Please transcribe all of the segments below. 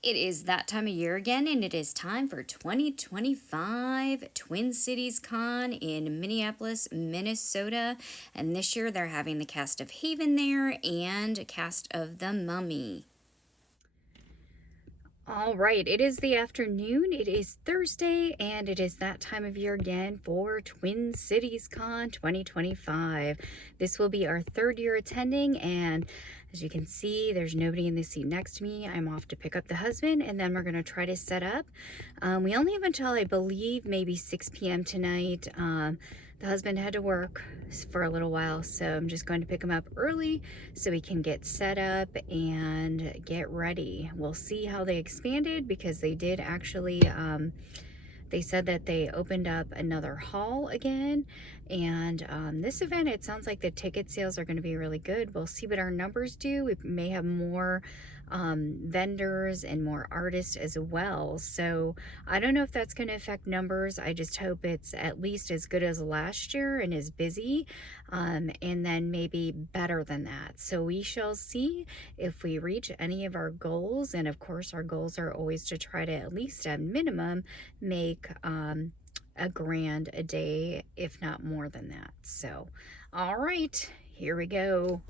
It is that time of year again, and it is time for 2025 Twin Cities Con in Minneapolis, Minnesota. And this year they're having the cast of Haven there and a cast of The Mummy. All right, it is the afternoon. It is Thursday, and it is that time of year again for Twin Cities Con 2025. This will be our third year attending, and as you can see, there's nobody in the seat next to me. I'm off to pick up the husband, and then we're going to try to set up. We only have until, I believe, maybe 6 p.m. tonight. The husband had to work for a little while, so I'm just going to pick him up early so we can get set up and get ready. We'll see how they expanded, because they did actually, they said that they opened up another hall again. And this event, it sounds like the ticket sales are going to be really good. We'll see what our numbers do. We may have more vendors and more artists as well. So I don't know if that's going to affect numbers. I just hope it's at least as good as last year and as busy, and then maybe better than that. So we shall see if we reach any of our goals. And of course, our goals are always to try to at least at minimum make a grand a day, if not more than that. So, all right, here we go.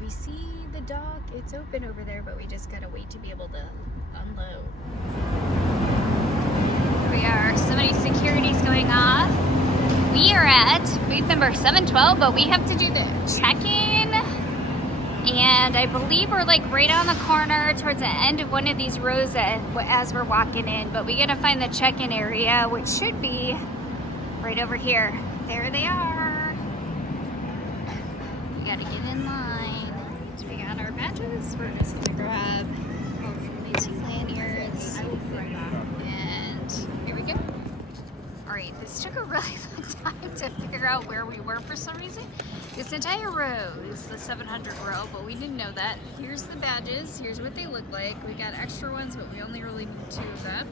We see the dock. It's open over there, but we just gotta wait to be able to unload. Here we are. So many securities going off. We are at booth number 712, but we have to do the check-in. And I believe we're like right on the corner towards the end of one of these rows as we're walking in. But we gotta find the check-in area, which should be right over here. There they are. We gotta get in line. So we got our badges. We're just gonna grab these lanyards. And here we go. All right, this took a really long time to figure out where we were for some reason. This entire row is the 700 row, but we didn't know that. Here's the badges. Here's what they look like. We got extra ones, but we only really need 2 of them.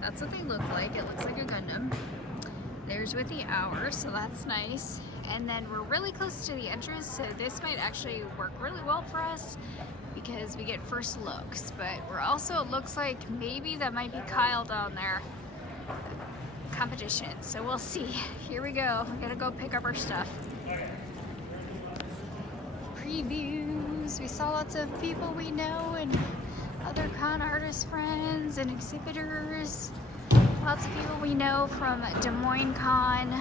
That's what they look like. It looks like a Gundam. There's with the hour, so that's nice. And then we're really close to the entrance, so this might actually work really well for us because we get first looks. But we're also, it looks like maybe that might be Kyle down there. Competition, so we'll see. Here we go. We gotta go pick up our stuff. Previews. We saw lots of people we know and other con artist friends and exhibitors. Lots of people we know from Des Moines Con.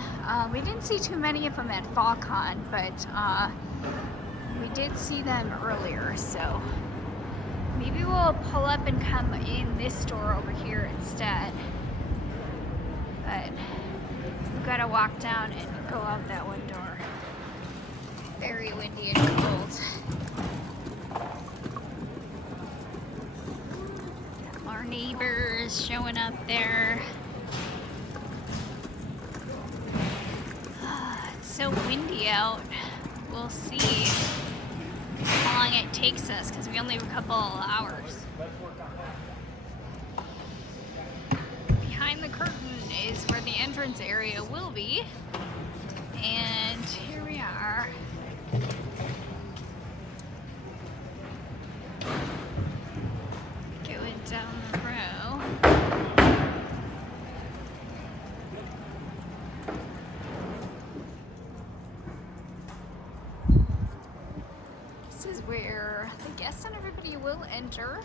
We didn't see too many of them at Fall Con, but we did see them earlier, so maybe we'll pull up and come in this door over here instead. But we've got to walk down and go out that one door. Very windy and cold. Our neighbors showing up there. It's so windy out. We'll see how long it takes us because we only have a couple hours. Behind the curtain is where the entrance area will be, and here we are. Going down the row. This is where the guests and everybody will enter.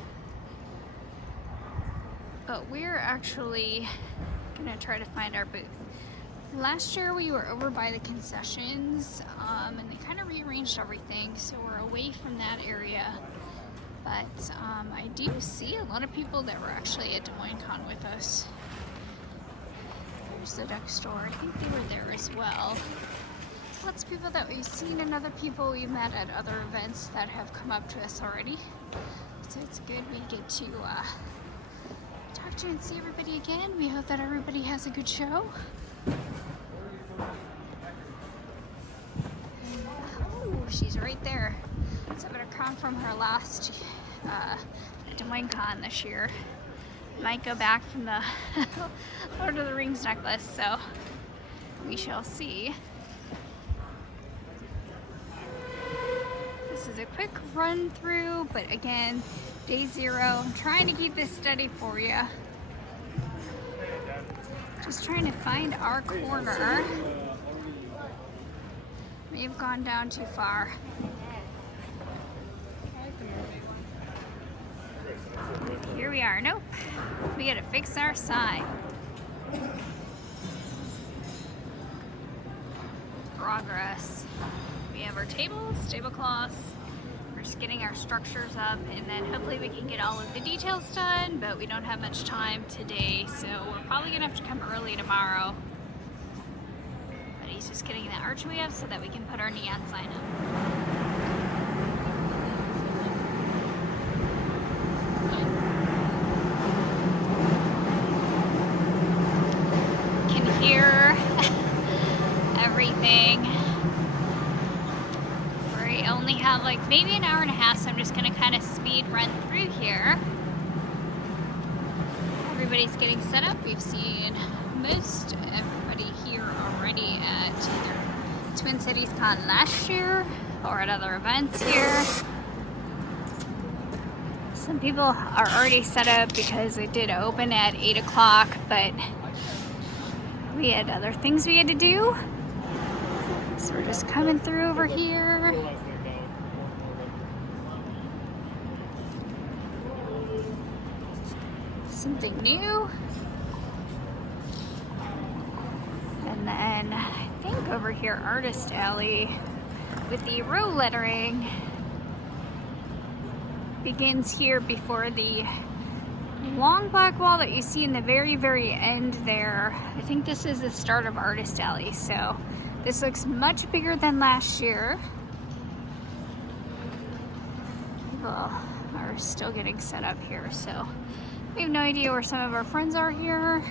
But we're actually gonna try to find our booth. Last year we were over by the concessions, and they kind of rearranged everything, so we're away from that area. But I do see a lot of people that were actually at Des Moines Con with us. There's the duck store. I think they were there as well. Lots of people that we've seen and other people we've met at other events that have come up to us already. So it's good we get to talk to and see everybody again. We hope that everybody has a good show. Oh, she's right there. So I'm gonna crown from her last Des Moines Con this year. Might go back from the Lord of the Rings necklace, so we shall see. this is a quick run through, but again, day 0. I'm trying to keep this steady for you. Just trying to find our corner. We've gone down too far. Here we are. Nope. We gotta fix our sign. Progress. We have our tables, tablecloths. We're just getting our structures up, and then hopefully we can get all of the details done, but we don't have much time today, so we're probably gonna have to come early tomorrow. But he's just getting the archway up so that we can put our neon sign up. Hear everything. We only have like maybe an hour and a half, so I'm just gonna kind of speed run through here. Everybody's getting set up. We've seen most everybody here already at either Twin Cities Con last year or at other events here. Some people are already set up because it did open at 8 o'clock, but we had other things we had to do, so we're just coming through over here. Something new. And then I think over here, Artist Alley with the row lettering begins here before the long black wall that you see in the very, very end there. I think this is the start of Artist Alley, so this looks much bigger than last year. People are still getting set up here, so we have no idea where some of our friends are here.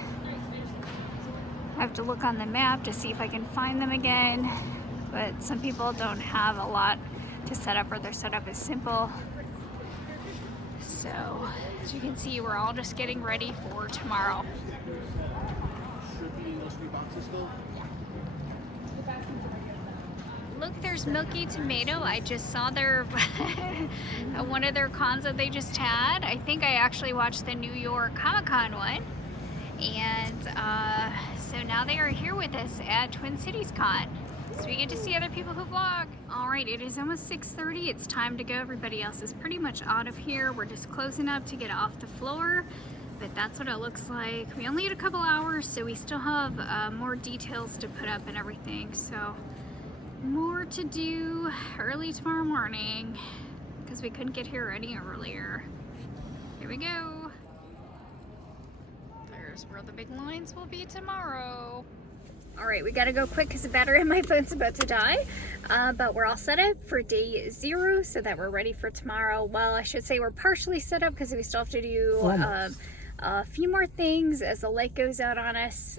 I have to look on the map to see if I can find them again, but some people don't have a lot to set up, or their setup is simple. So, as you can see, we're all just getting ready for tomorrow. Look, there's Milky Tomato. I just saw their one of their cons that they just had. I think I actually watched the New York Comic-Con one. And so now they are here with us at Twin Cities Con. So we get to see other people who vlog. All right, it is almost 6:30. It's time to go. Everybody else is pretty much out of here. We're just closing up to get off the floor, but that's what it looks like. We only had a couple hours, so we still have more details to put up and everything. So more to do early tomorrow morning because we couldn't get here any earlier. Here we go. There's where the big lines will be tomorrow. All right, we gotta go quick because the battery on my phone's about to die, but we're all set up for day 0 so that we're ready for tomorrow. Well, I should say we're partially set up because we still have to do a few more things as the light goes out on us,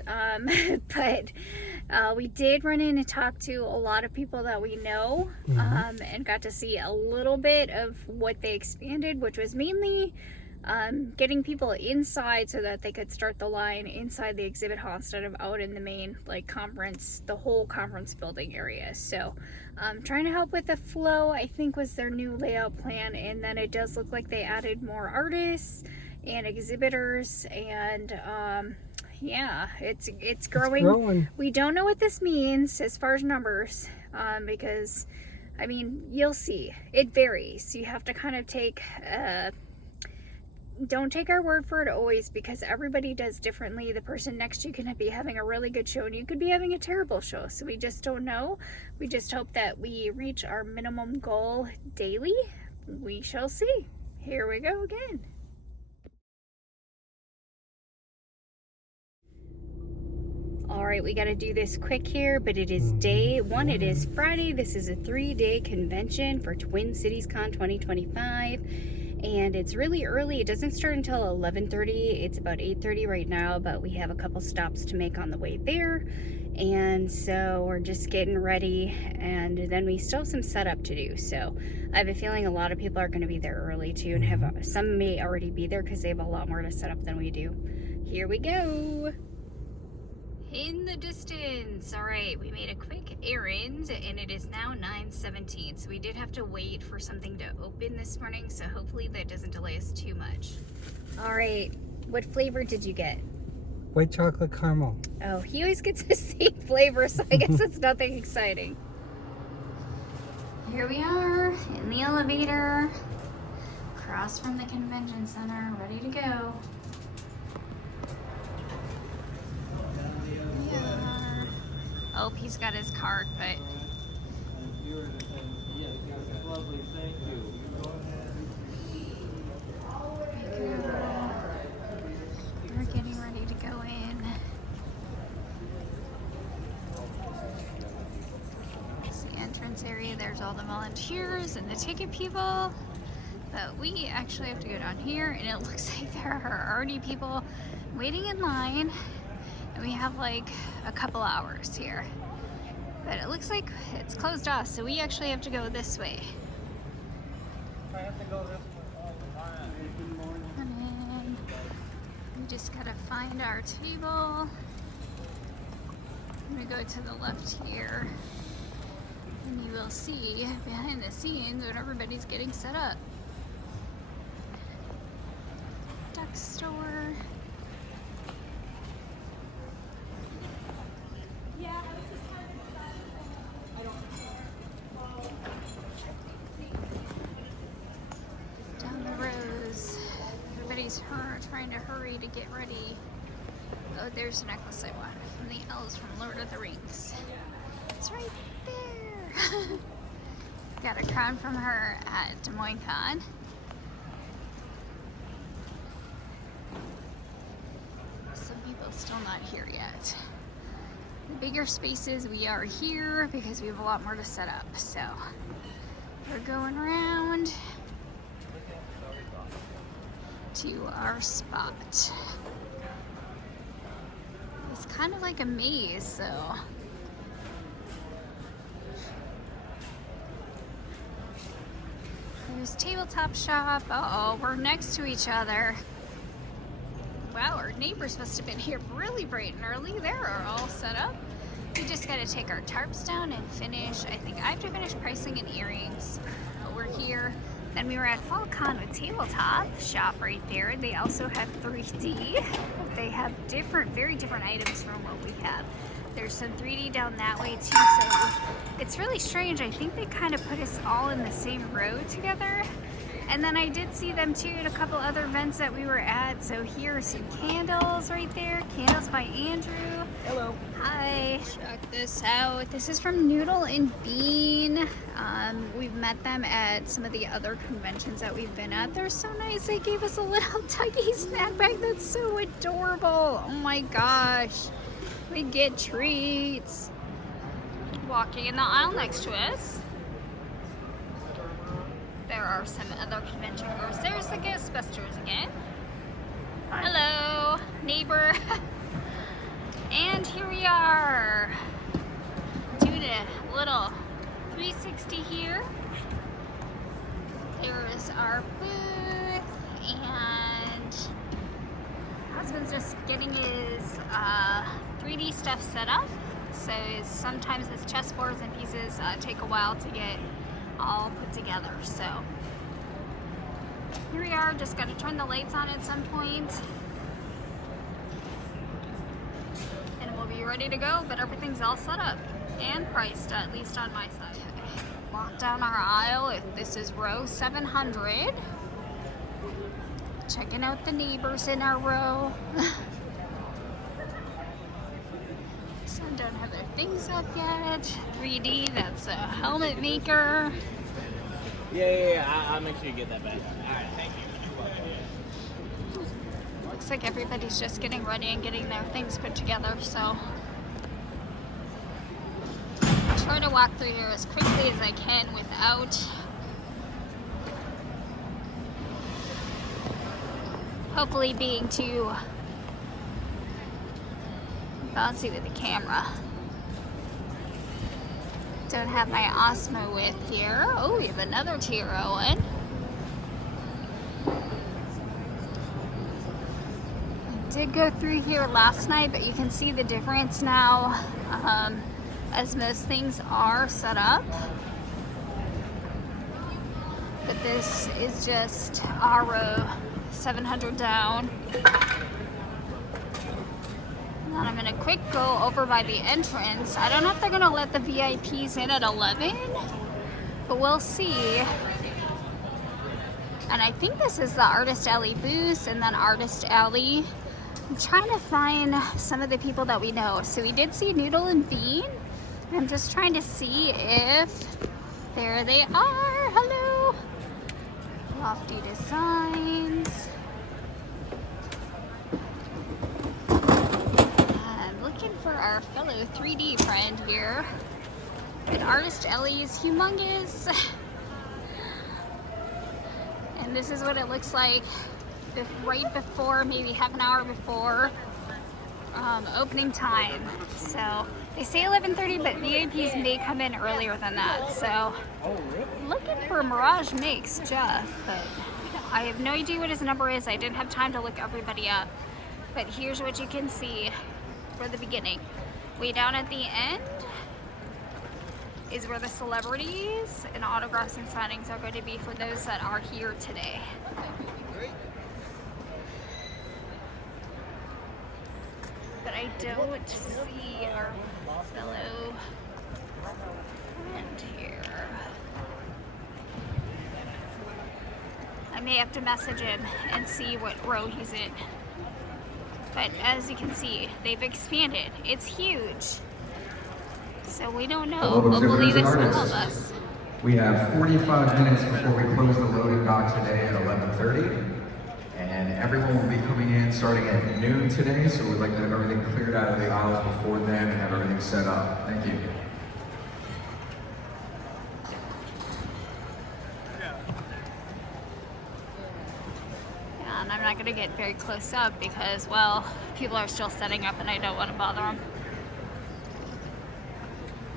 but we did run in and talk to a lot of people that we know, and got to see a little bit of what they expanded, which was mainly getting people inside so that they could start the line inside the exhibit hall instead of out in the main the whole conference building area. So trying to help with the flow, I think, was their new layout plan. And then it does look like they added more artists and exhibitors, and yeah, it's growing. We don't know what this means as far as numbers, because I mean, you'll see, it varies. You have to kind of take don't take our word for it always, because everybody does differently. The person next to you can be having a really good show and you could be having a terrible show, so we just don't know. We just hope that we reach our minimum goal daily. We shall see. Here we go again. All right, we got to do this quick here, but it is day 1. It is Friday. This is a 3-day convention for Twin Cities Con 2025. And it's really early. It doesn't start until 11:30. It's about 8:30 right now, but we have a couple stops to make on the way there. And so we're just getting ready, and then we still have some setup to do. So I have a feeling a lot of people are going to be there early too, and some may already be there because they have a lot more to set up than we do. Here we go. In the distance. All right, we made a quick errand, and it is now 9:17. So we did have to wait for something to open this morning, so hopefully that doesn't delay us too much. All right, what flavor did you get? White chocolate caramel. Oh, he always gets the same flavor, so I guess it's nothing exciting. Here we are in the elevator, across from the convention center, ready to go. We are. Oh, he's got his card, but. Lovely, thank you. We're getting ready to go in. It's the entrance area. There's all the volunteers and the ticket people. But we actually have to go down here, and it looks like there are already people waiting in line. And we have like a couple hours here. But it looks like it's closed off, so we actually have to go this way. I have to go this way. Come in. We just gotta find our table. I'm gonna go to the left here, and you will see behind the scenes when everybody's getting set up. Duck store. Down the rows. Everybody's trying to hurry to get ready. Oh, there's a necklace I want from the elves from Lord of the Rings. It's right there. Got a crown from her at Des Moines Con. Some people still not here yet. The bigger spaces, we are here because we have a lot more to set up. So we're going around to our spot. It's kind of like a maze, so there's tabletop shop. Uh-oh, we're next to each other. Wow, our neighbors must have been here really bright and early. They're all set up. We just got to take our tarps down and finish. I think I have to finish pricing and earrings, but we're here. Then we were at Fall Con with Tabletop Shop right there. They also have 3D. They have very different items from what we have. There's some 3D down that way too, so it's really strange. I think they kind of put us all in the same row together. And then I did see them too at a couple other events that we were at. So here are some candles right there. Candles by Andrew. Hello. Hi. Check this out. This is from Noodle and Bean. We've met them at some of the other conventions that we've been at. They're so nice. They gave us a little tuggy snack bag that's so adorable. Oh my gosh. We get treats. Walking in the aisle next to us, there are some other convention goers. There's the Ghostbusters again. Hello, neighbor. And here we are, doing a little 360 here. There's our booth, and husband's just getting his 3D stuff set up. So sometimes his chessboards and pieces take a while to get all put together. So here we are, just got to turn the lights on at some point, and we'll be ready to go, but everything's all set up and priced, at least on my side. Walk down our aisle. This is row 700. Checking out the neighbors in our row. Some don't have their things up yet. 3D, that's a helmet maker. Yeah, I'll make sure you get that back. Alright, thank you. Looks like everybody's just getting ready and getting their things put together, so try to walk through here as quickly as I can without hopefully being too bouncy with the camera. Don't have my Osmo with here. Oh, we have another Tiro one. I did go through here last night, but you can see the difference now. as most things are set up. But this is just our row, 700 down. And then I'm gonna quick go over by the entrance. I don't know if they're gonna let the VIPs in at 11, but we'll see. And I think this is the Artist Alley booth and then Artist Alley. I'm trying to find some of the people that we know. So we did see Noodle and Bean. I'm just trying to see if, there they are, hello. Lofty Designs. I'm looking for our fellow 3D friend here. But Artist Alley is humongous. And this is what it looks like right before, maybe half an hour before opening time. So they say 11:30, but VIPs may come in earlier than that. So looking for Mirage Makes Jeff, but I have no idea what his number is. I didn't have time to look everybody up. But here's what you can see for the beginning. Way down at the end is where the celebrities and autographs and signings are going to be for those that are here today. But I don't see our fellow friend here. I may have to message him and see what row he's in. But as you can see, they've expanded. It's huge. So we don't know. Hopefully this will help us. We have 45 minutes before we close the loading dock today at 11:30. And everyone will be coming in starting at noon today, so we'd like to have everything cleared out of the aisles before then and have everything set up. Thank you. Yeah, and I'm not going to get very close up because, well, people are still setting up and I don't want to bother them.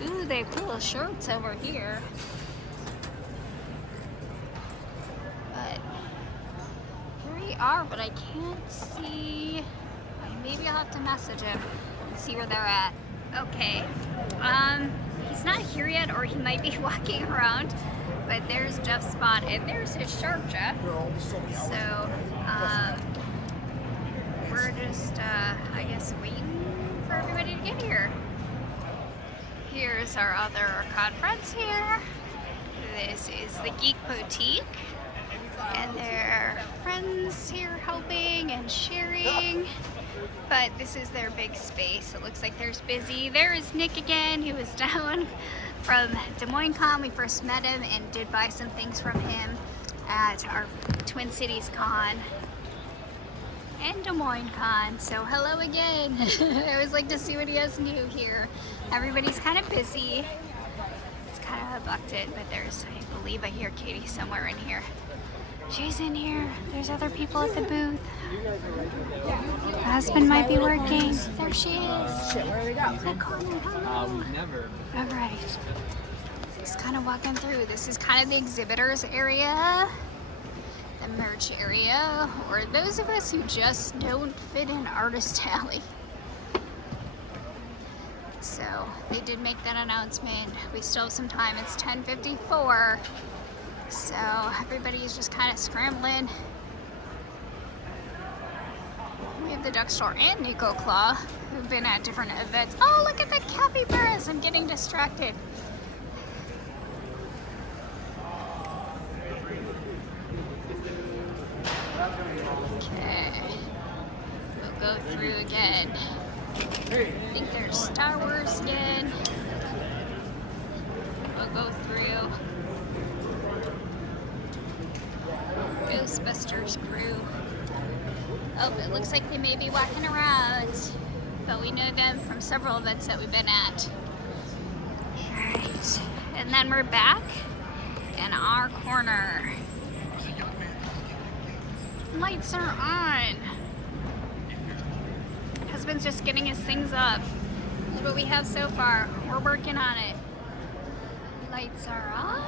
Ooh, they have cool shirts over here. But here we are, but I can't see. Maybe I'll have to message him and see where they're at. Okay. He's not here yet, or he might be walking around. But there's Jeff's spot, and there's his shark, Jeff. So, we're just, I guess, waiting for everybody to get here. Here's our other conference here. This is the Geek Boutique. And their friends here helping and sharing. But this is their big space. It looks like there's busy. There is Nick again, who was down from Des Moines Con. We first met him and did buy some things from him at our Twin Cities Con and Des Moines Con. So hello again. I always like to see what he has new here. Everybody's kind of busy. It's kind of abducted, but there's, I believe I hear Katie somewhere in here. She's in here. There's other people at the booth. My husband might be working. There she is. Where do we go? Is that Carmen? Hello. We've never. All right. Just kind of walking through. This is kind of the exhibitors area, the merch area, or those of us who just don't fit in Artist Alley. So they did make that announcement. We still have some time. It's 10:54. So everybody's just kind of scrambling. We have the Duck Store and Nico Claw, who've been at different events. Oh, look at the capybaras! I'm getting distracted. Okay. We'll go through again. I think there's Star Wars again. We'll go through. Ghostbusters crew. Oh, it looks like they may be walking around, but we know them from several events that we've been at. Alright, and then we're back in our corner. Lights are on. Husband's just getting his things up. This is what we have so far. We're working on it. Lights are on.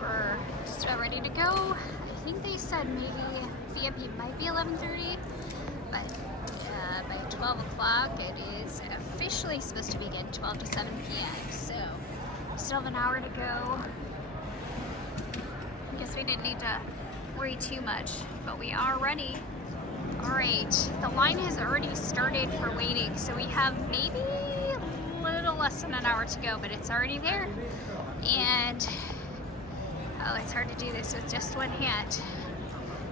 We're just about ready to go. I think they said maybe VIP might be 11:30, but by 12 o'clock. It is officially supposed to begin 12 to 7 p.m. So we still have an hour to go. I guess we didn't need to worry too much, but we are ready. Alright, the line has already started for waiting, so we have maybe a little less than an hour to go, but it's already there. And, oh, it's hard to do this with just one hand.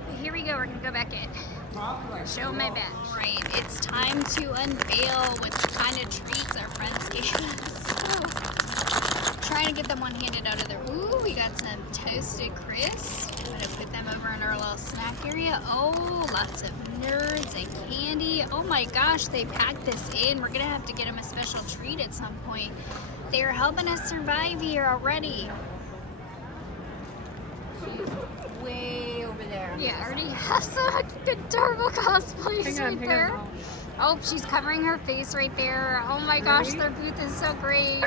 But here we go, we're gonna go back in. Show my badge. Right, it's time to unveil what kind of treats our friends gave us. Trying to get them one-handed out of there. Ooh, we got some toasted crisps. I'm gonna put them over in our little snack area. Oh, lots of nerds and candy. Oh my gosh, they packed this in. We're gonna have to get them a special treat at some point. They are helping us survive here already. She's way over there. Yeah, I already have some adorable cosplays right there. Oh, she's covering her face right there. Oh my gosh, their booth is so great.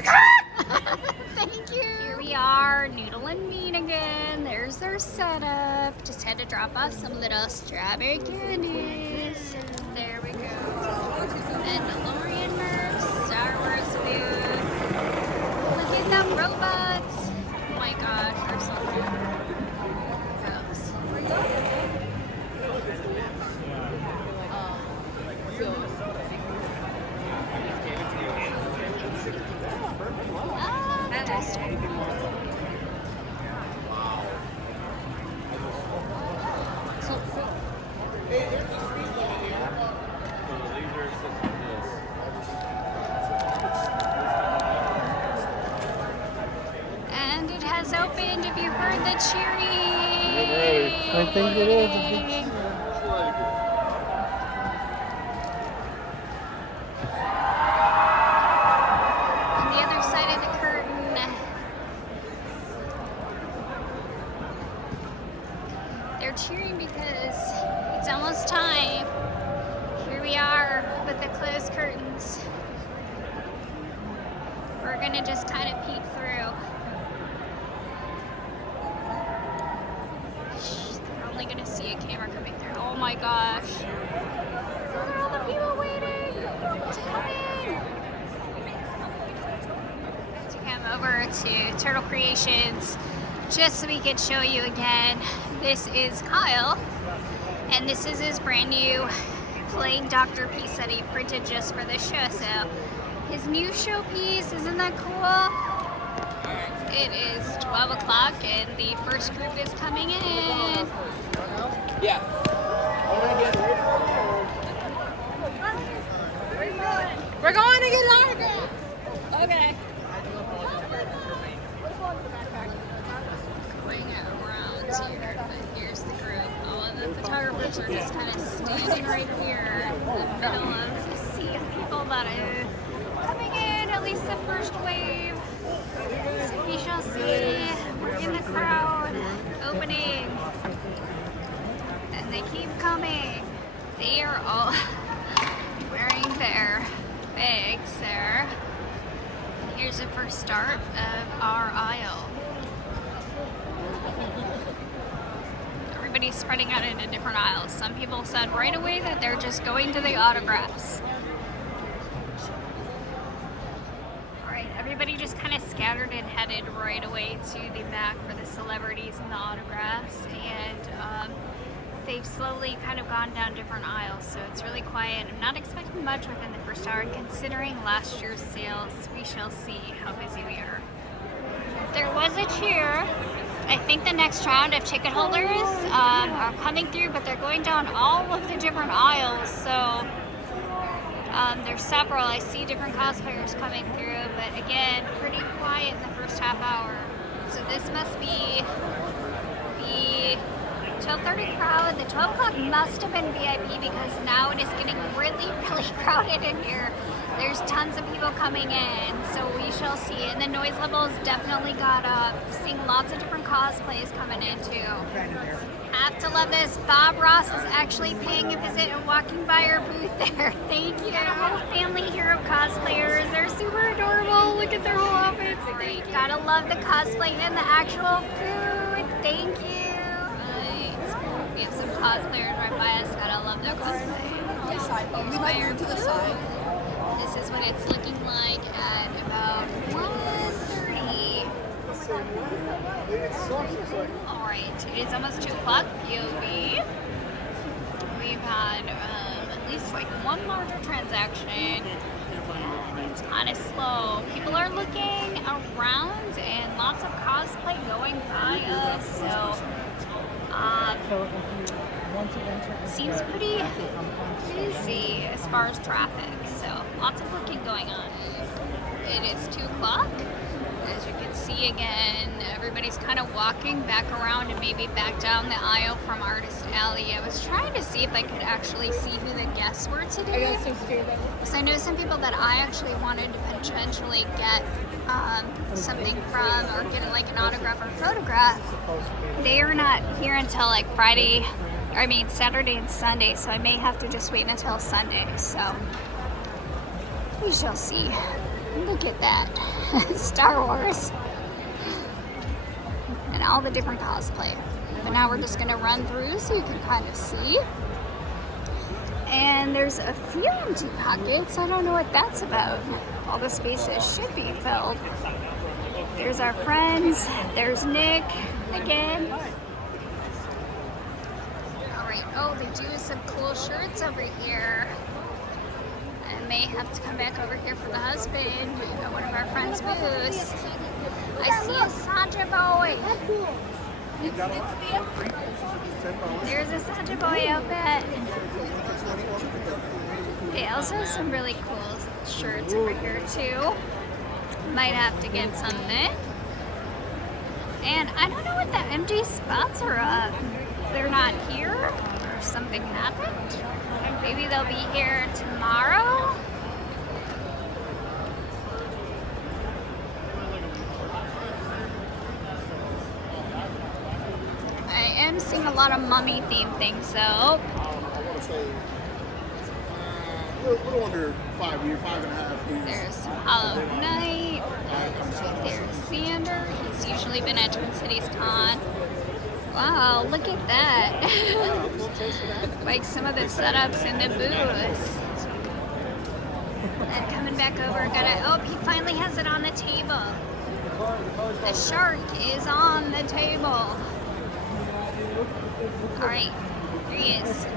Thank you. Here we are, Noodle and Mean again. There's our setup. Just had to drop off some little strawberry candies. There we go. Mandalorian merch, Star Wars booth. Look at them robots. Oh my gosh, they're so cool. And it has opened, if you heard the cheering. I think it is a big cheer. On the other side of the curtain, they're cheering because it's almost time. Here we are with the closed curtains. We're gonna just kind of peek through. They're only gonna see a camera coming through. Oh my gosh. Look at all the people waiting to come in. To come over to Turtle Creations just so we can show you again. This is Kyle, and this is his brand new plain Dr. piece that he printed just for this show. So his new showpiece, isn't that cool? It is 12 o'clock and the first group is coming in. Yeah. We're going to get larger. Okay. Going around here, but here's the group. All of the photographers are just kind of standing right here in the middle of the sea of people that are coming in, at least the first wave. So we shall see. We're in the crowd opening. And they keep coming. They are all wearing their bags there. And here's the first start of our aisle. Everybody's spreading out into different aisles. Some people said right away that they're just going to the autographs. Alright, everybody just kind of scattered and headed right away to the back for the celebrities and the autographs. And they've slowly kind of gone down different aisles, so it's really quiet. I'm not expecting much within the first hour. Considering last year's sales, we shall see how busy we are. There was a cheer. I think the next round of ticket holders are coming through, but they're going down all of the different aisles, so there's several. I see different cosplayers coming through, but again, pretty quiet in the first half hour. So this must be the 12:30 crowd. The 12 o'clock must have been VIP because now it is getting really, really crowded in here. There's tons of people coming in, so we shall see. And the noise levels definitely got up. Seeing lots of different cosplays coming in too. Have to love this. Bob Ross is actually paying a visit and walking by our booth there. Thank you. A whole family here of cosplayers. They're super adorable. Look at their whole outfits. Gotta love the cosplay and the actual food. Thank you. Right. We have some cosplayers right by us. Gotta love their cosplay. We might move to the side. This is what it's looking like at about 1:30. Alright, it's almost 2 o'clock. POV. We've had at least like one larger transaction. And it's kind of slow. People are looking around and lots of cosplay going by us. So, seems pretty busy as far as traffic. So, lots of looking going on. It is 2 o'clock. As you can see again, everybody's kind of walking back around and maybe back down the aisle from Artist Alley. I was trying to see if I could actually see who the guests were today. Because I know some people that I actually wanted to potentially get something from or get like an autograph or photograph. They are not here until like Saturday and Sunday, so I may have to just wait until Sunday. So we shall see. Look at that. Star Wars. And all the different cosplay. But now we're just going to run through so you can kind of see. And there's a few empty pockets. I don't know what that's about. All the spaces should be filled. There's our friends. There's Nick again. Alright, oh, they do some cool shirts over here. I may have to come back over here for the husband at one of our friends' booths. I see a Santa boy. There's a Santa boy outfit. They also have some really cool shirts over here too. Might have to get something. And I don't know what the empty spots are of. They're not here or something happened. Maybe they'll be here tomorrow. I am seeing a lot of mummy themed things, so. I want to say a little under 5 years, 5.5 years. There's Hollow Knight. There's Sander. He's usually been at Twin Cities Con. Wow, look at that. Like some of the setups in the booths. And coming back over, he finally has it on the table. The shark is on the table. Alright, here he is.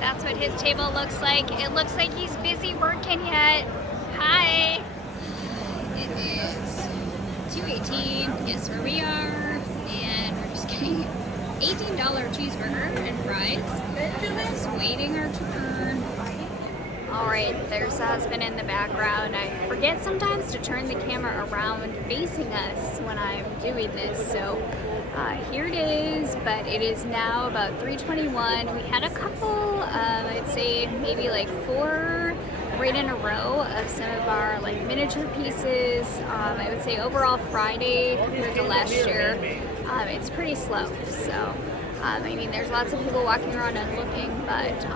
That's what his table looks like. It looks like he's busy working yet. Hi. It is 2:18. Guess where we are. And we're just getting $18 cheeseburger and fries. Just waiting our turn. Alright, there's the husband in the background. I forget sometimes to turn the camera around facing us when I'm doing this. So here it is, but it is now about 3:21. We had a couple, I'd say maybe like 4 right in a row of some of our like miniature pieces. I would say overall Friday compared to last year, it's pretty slow. So, I mean, there's lots of people walking around and looking, but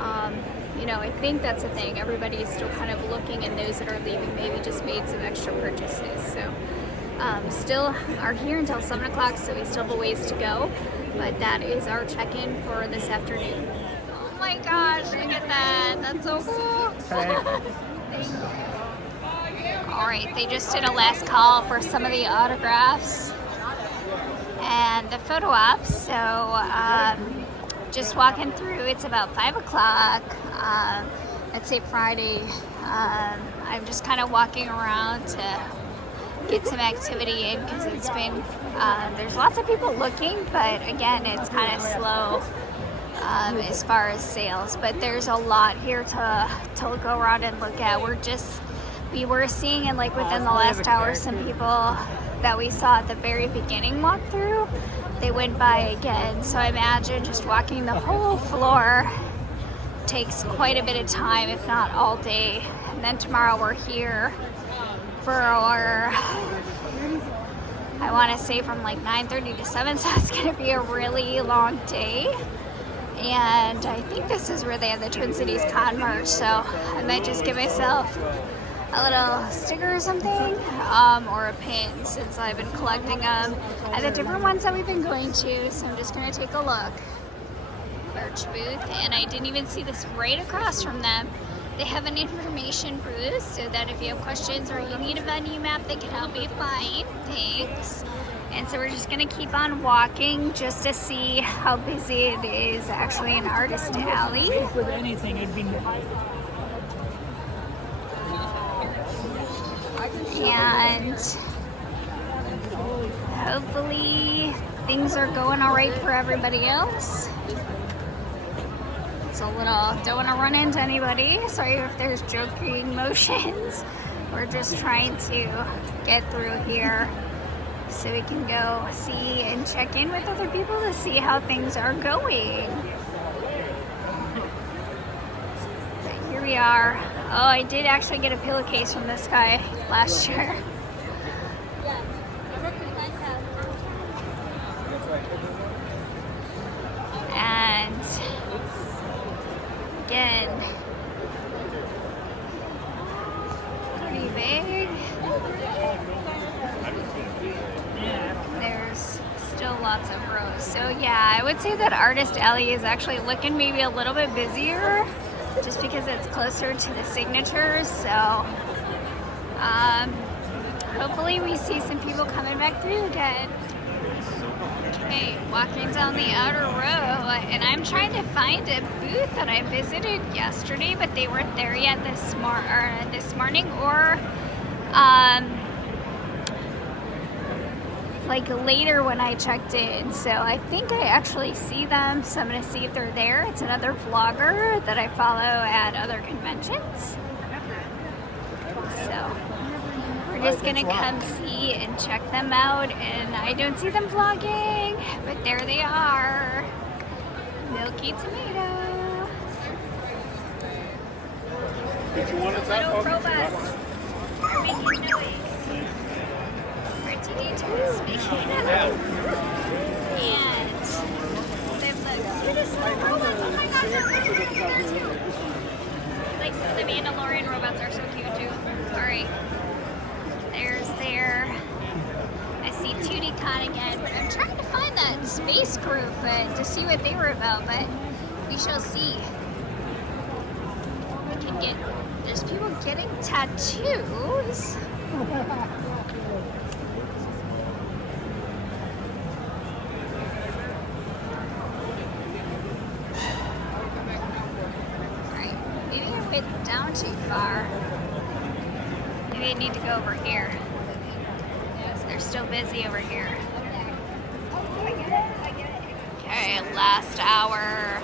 you know, I think that's the thing. Everybody is still kind of looking, and those that are leaving maybe just made some extra purchases. So, still are here until 7 o'clock, so we still have a ways to go. But that is our check-in for this afternoon. Oh my gosh, look at that. That's so cool. Thank you. All right, they just did a last call for some of the autographs and the photo ops. So, just walking through, it's about 5 o'clock. I'd say Friday. I'm just kind of walking around to get some activity in because it's been, there's lots of people looking, but again, it's kind of slow as far as sales. But there's a lot here to go around and look at. We were seeing in like within the last hour some people that we saw at the very beginning walk through. They went by again, so I imagine just walking the whole floor takes quite a bit of time, if not all day. And then tomorrow we're here for our, I want to say from like 9:30 to 7, so it's going to be a really long day. And I think this is where they have the Twin Cities Con merch, so I might just give myself a little sticker or something, or a pin, since I've been collecting them at the different ones that we've been going to. So I'm just going to take a look. merch booth, and I didn't even see this right across from them. They have an information booth so that if you have questions or you need a venue map, they can help you find things. And so we're just gonna keep on walking just to see how busy it is actually in Artist Alley. With anything, it'd be And hopefully things are going all right for everybody else. It's a little, don't want to run into anybody. Sorry if there's joking motions. We're just trying to get through here so we can go see and check in with other people to see how things are going. But here we are. Oh, I did actually get a pillowcase from this guy last year. And again, pretty big. There's still lots of rows. So yeah, I would say that Artist Alley is actually looking maybe a little bit busier just because it's closer to the signatures. So hopefully we see some people coming back through again. Okay, walking down the outer row, and I'm trying to find a booth that I visited yesterday, but they weren't there yet this morning, or like later when I checked in. So I think I actually see them, so I'm gonna see if they're there. It's another vlogger that I follow at other conventions. So we're just gonna come see and check them out, and I don't see them vlogging, but there they are. Milky Tomato. Little robots are making noise. R2D2 is making noise. And they're the cutest little robots. Oh my gosh, they're really cute too. Like some of the Mandalorian robots are so cute too. Alright. There's their. I see 2D-Con again, but I'm trying to find that space group to see what they were about, but we shall see. We can get. There's people getting tattoos. Alright, maybe I went down too far. Maybe I need to go over here. They're still busy over here. Okay, last hour.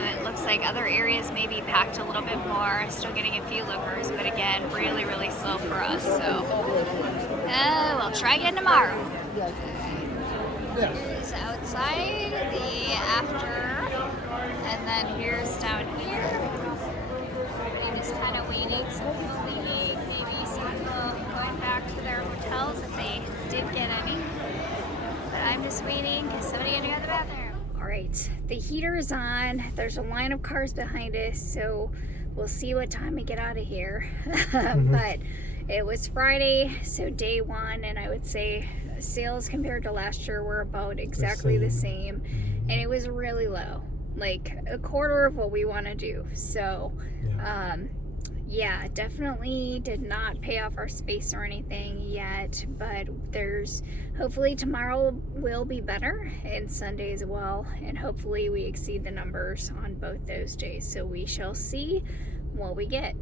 It looks like other areas may be packed a little bit more. Still getting a few lookers, but again, really, really slow for us. So, we'll try again tomorrow. Here's outside, the after, and then here's down here. I'm just kind of waiting. Some people leaving, maybe some people going back to their hotels if they did get any. But I'm just waiting because somebody had to go to the bathroom. All right, the heater is on. There's a line of cars behind us, so we'll see what time we get out of here. But it was Friday, so day one, and I would say sales compared to last year were about exactly the same. And it was really low, like a quarter of what we want to do. So yeah, definitely did not pay off our space or anything yet, but there's hopefully tomorrow will be better, and Sunday as well, and hopefully we exceed the numbers on both those days. So we shall see what we get.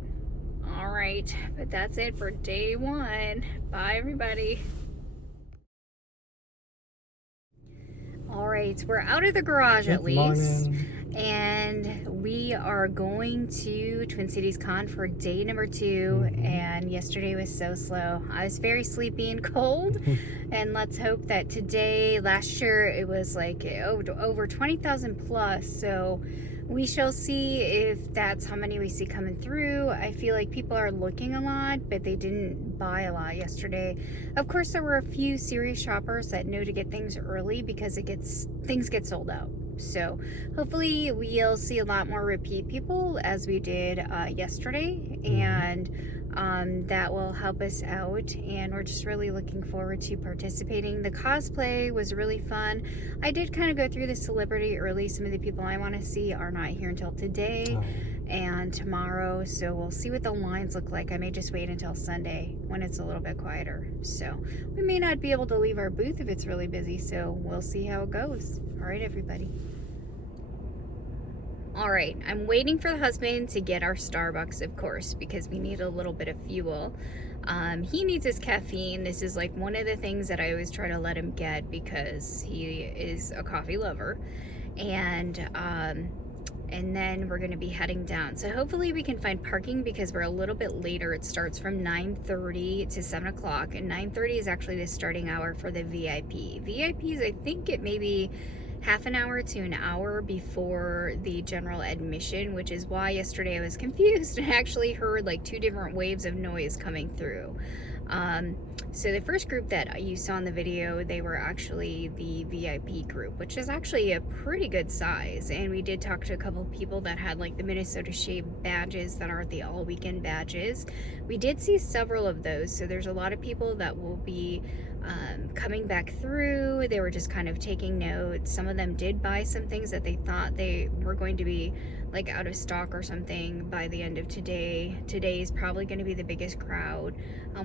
All right, but that's it for day one. Bye everybody. All right, we're out of the garage at least. And we are going to Twin Cities Con for day number 2, and yesterday was so slow. I was very sleepy and cold, and let's hope that today, last year it was like over 20,000 plus, so we shall see if that's how many we see coming through. I feel like people are looking a lot, but they didn't buy a lot yesterday. Of course, there were a few serious shoppers that know to get things early because things get sold out. So hopefully we'll see a lot more repeat people as we did yesterday, and that will help us out, and we're just really looking forward to participating. The cosplay was really fun. I did kind of go through the celebrity early. Some of the people I want to see are not here until today and tomorrow, so we'll see what the lines look like. I may just wait until Sunday when it's a little bit quieter. So we may not be able to leave our booth if it's really busy, so we'll see how it goes. All right, everybody. All right, I'm waiting for the husband to get our Starbucks, of course, because we need a little bit of fuel. He needs his caffeine. This is like one of the things that I always try to let him get because he is a coffee lover. And then we're gonna be heading down. So hopefully we can find parking because we're a little bit later. It starts from 9:30 to 7 o'clock, and 9:30 is actually the starting hour for the VIP. VIPs, I think it may be half an hour to an hour before the general admission, which is why yesterday I was confused and actually heard like 2 different waves of noise coming through. So the first group that you saw in the video, they were actually the VIP group, which is actually a pretty good size. And we did talk to a couple of people that had like the Minnesota Shave badges that are the all weekend badges. We did see several of those. So there's a lot of people that will be coming back through. They were just kind of taking notes. Some of them did buy some things that they thought they were going to be like out of stock or something by the end of today. Today is probably going to be the biggest crowd.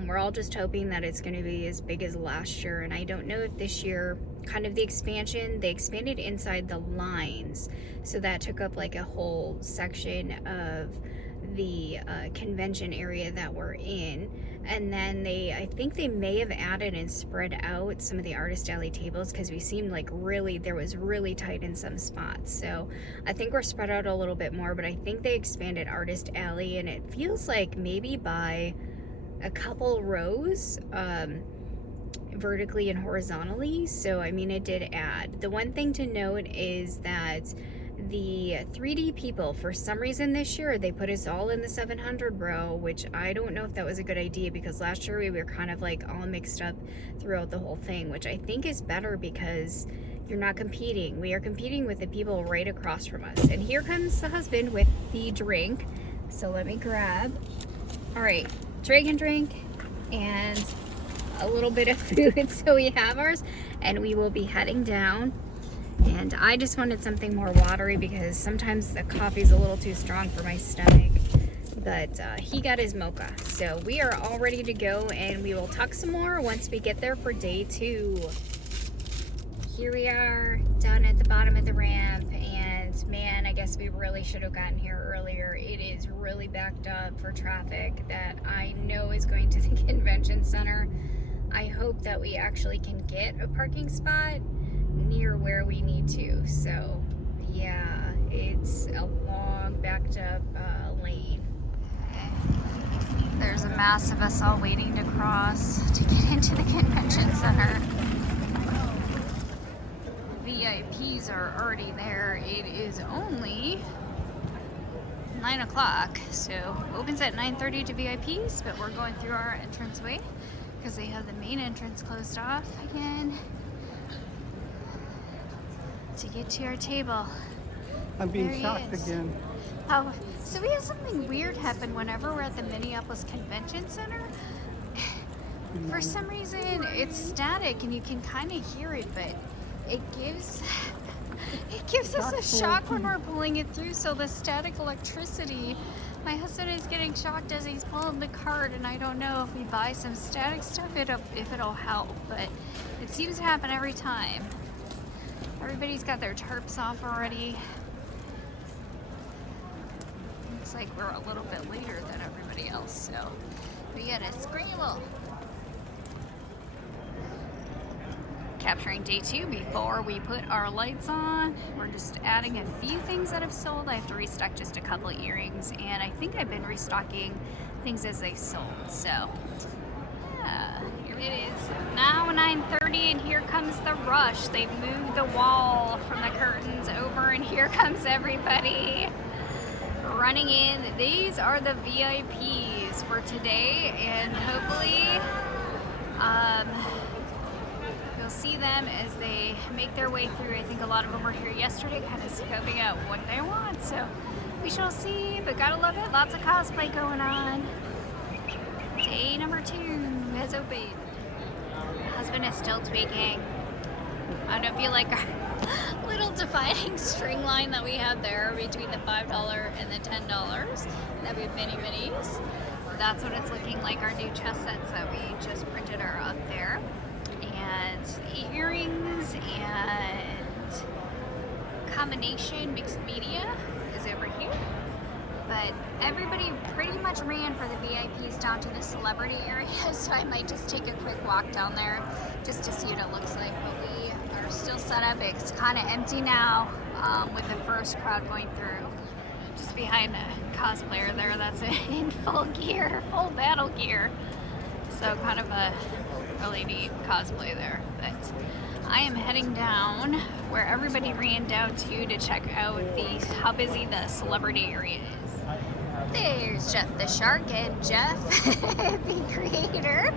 We're all just hoping that it's going to be as big as last year, and I don't know if this year, kind of the expansion, they expanded inside the lines, so that took up like a whole section of the convention area that we're in. And then I think they may have added and spread out some of the artist alley tables because we seemed like there was really tight in some spots. So I think we're spread out a little bit more, but I think they expanded artist alley, and it feels like maybe by a couple rows, vertically and horizontally. So I mean, it did add. The one thing to note is that the 3D people, for some reason this year, they put us all in the 700 row, which I don't know if that was a good idea because last year we were kind of like all mixed up throughout the whole thing, which I think is better because you're not competing. We are competing with the people right across from us. And here comes the husband with the drink. So let me grab. All right, dragon drink and a little bit of food. So we have ours and we will be heading down. And I just wanted something more watery because sometimes the coffee's a little too strong for my stomach. But he got his mocha. So we are all ready to go, and we will talk some more once we get there for day 2. Here we are down at the bottom of the ramp, and man, I guess we really should have gotten here earlier. It is really backed up for traffic that I know is going to the convention center. I hope that we actually can get a parking spot near where we need to. So yeah, it's a long backed up lane. There's a mass of us all waiting to cross to get into the convention center. VIPs are already there. It is only 9 o'clock, so opens at 9:30 to VIPs, but we're going through our entranceway because they have the main entrance closed off again to get to our table. I'm being shocked again. Oh, so we have something weird happen whenever we're at the Minneapolis Convention Center. For some reason, it's static and you can kind of hear it, but it gives us a shock when we're pulling it through. So the static electricity, my husband is getting shocked as he's pulling the cart, and I don't know if we buy some static stuff if it'll help, but it seems to happen every time. Everybody's got their tarps off already. Looks like we're a little bit later than everybody else, so we gotta scramble. Capturing day 2 before we put our lights on. We're just adding a few things that have sold. I have to restock just a couple of earrings, and I think I've been restocking things as they sold, so yeah. It is now 9:30 and here comes the rush. They've moved the wall from the curtains over and here comes everybody running in. These are the VIPs for today, and hopefully you'll see them as they make their way through. I think a lot of them were here yesterday kind of scoping out what they want, so we shall see, but gotta love it. Lots of cosplay going on. Day number 2 has opened. My husband is still tweaking. I don't know if you like our little dividing string line that we have there between the $5 and the $10 that we have mini minis. That's what it's looking like. Our new chess sets that we just printed are up there. And the earrings and combination mixed media is over here. But everybody pretty much ran for the VIPs down to the celebrity area, so I might just take a quick walk down there just to see what it looks like. But we are still set up. It's kind of empty now with the first crowd going through. Just behind a cosplayer there that's in full gear, full battle gear. So kind of a really neat cosplay there. But I am heading down where everybody ran down to check out how busy the celebrity area is. There's Jeff the Shark and Jeff, the creator,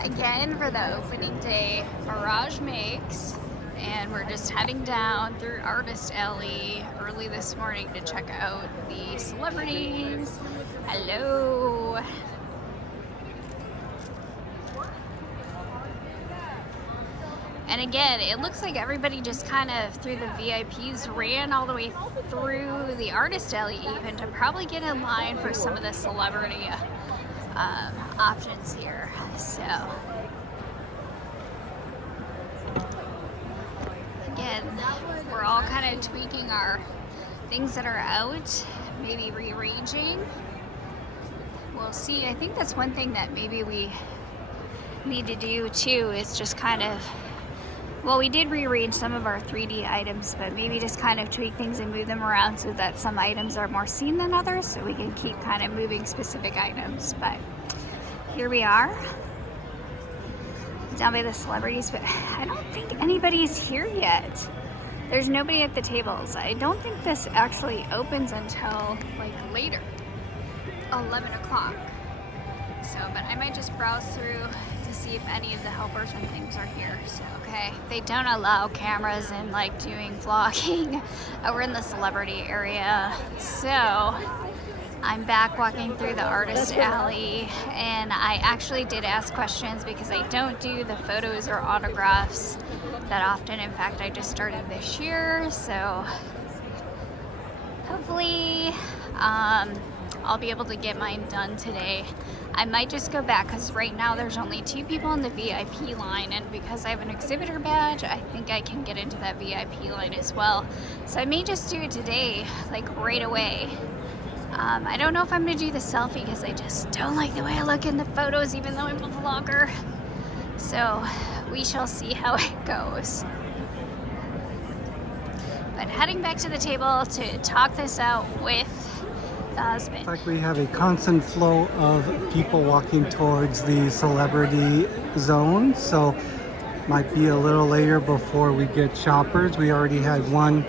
again for the opening day Mirage Makes. And we're just heading down through Artist Alley early this morning to check out the celebrities. Hello. And again, it looks like everybody just kind of, through the VIPs, ran all the way through the Artist Alley even to probably get in line for some of the celebrity options here. So, again, we're all kind of tweaking our things that are out, maybe rearranging. We'll see. I think that's one thing that maybe we need to do too, is just kind of, well, we did rearrange some of our 3D items, but maybe just kind of tweak things and move them around so that some items are more seen than others, so we can keep kind of moving specific items. But here we are down by the celebrities, but I don't think anybody's here yet. There's nobody at the tables. I don't think this actually opens until like later, 11 o'clock. So, but I might just browse through to see if any of the helpers and things are here. So, okay, they don't allow cameras and like doing vlogging over in the celebrity area. So, I'm back walking through the Artist Alley, and I actually did ask questions because I don't do the photos or autographs that often. In fact, I just started this year, so hopefully I'll be able to get mine done today. I might just go back because right now there's only 2 people in the VIP line, and because I have an exhibitor badge, I think I can get into that VIP line as well. So I may just do it today, like right away. I don't know if I'm going to do the selfie because I just don't like the way I look in the photos, even though I'm a vlogger. So we shall see how it goes. But heading back to the table to talk this out with the husband. It's like we have a constant flow of people walking towards the celebrity zone, so might be a little later before we get shoppers. We already had one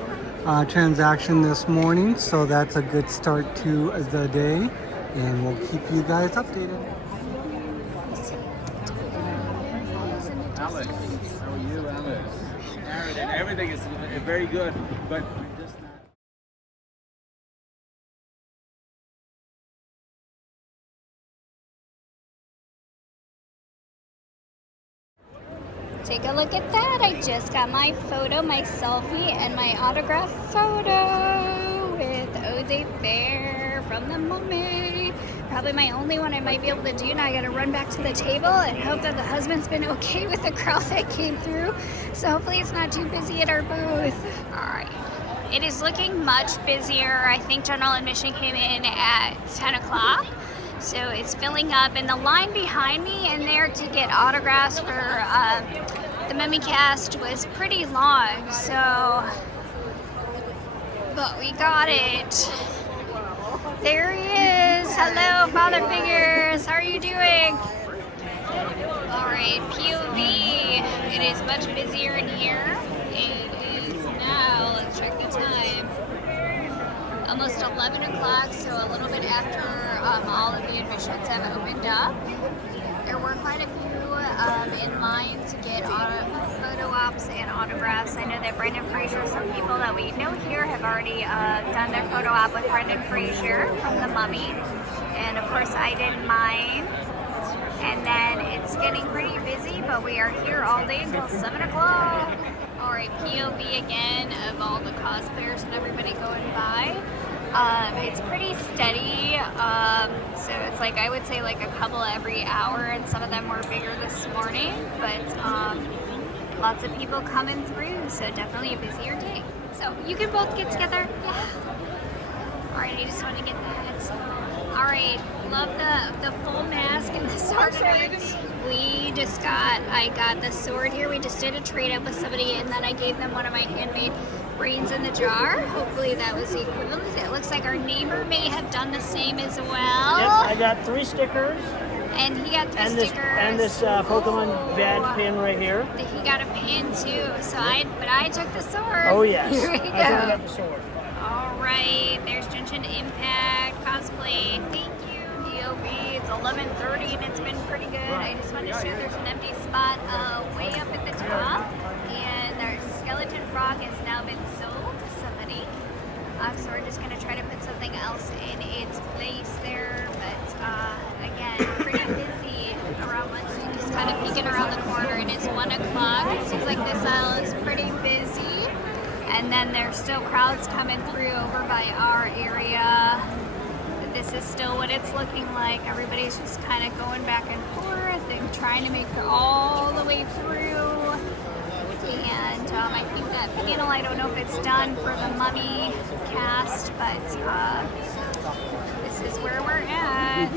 transaction this morning, so that's a good start to the day, and we'll keep you guys updated. Alex, how are you, Alex? Aaron, and everything is very good, but we're just not. Take a look at that. I just got my photo, my selfie, and my autograph photo with Ode Fair from the Mummy. Probably my only one I might be able to do. Now I gotta run back to the table and hope that the husband's been okay with the crowd that came through. So hopefully it's not too busy at our booth. All right. It is looking much busier. I think general admission came in at 10 o'clock. So it's filling up, and the line behind me in there to get autographs for the Mummy cast was pretty long, so, but we got it. There he is. Hello, Father Figures. How are you doing? All right, POV. It is much busier in here. It is now, let's check the time, almost 11 o'clock, so a little bit after all of the admissions have opened up. There were quite a few in line to get photo ops and autographs. I know that Brendan Fraser, some people that we know here have already done their photo op with Brendan Fraser from The Mummy. And of course I did mine. And then it's getting pretty busy, but we are here all day until 7 o'clock. All right, POV again of all the cosplayers and everybody going by. It's pretty steady, so it's like, I would say like a couple every hour, and some of them were bigger this morning, but lots of people coming through, so definitely a busier day. So you can both get together. Yeah. All right, I just want to get that. All right, love the full mask and the sword and everything. I got the sword here. We just did a trade up with somebody, and then I gave them one of my handmade brains in the jar. Hopefully that was the equivalent. It looks like our neighbor may have done the same as well. Yep, I got 3 stickers. And he got 3 stickers. And this Pokemon badge pin right here. He got a pin too. So I took the sword. Oh yes, Here we go. I got the sword. All right, there's Genshin Impact cosplay. Thank you. POV. It's 11:30 and it's been pretty good. I just wanted to show there's an empty spot way up at the top, and our skeleton frog has now been sold to somebody. So we're just gonna try to put something else in its place there. But again, pretty busy around lunchtime. Just kind of peeking around the corner. It is 1 o'clock. It seems like this aisle is pretty busy. And then there's still crowds coming through over by our area. This is still what it's looking like. Everybody's just kind of going back and forth and trying to make it all the way through. And I think that panel, I don't know if it's done for the Mummy cast, but this is where we're at.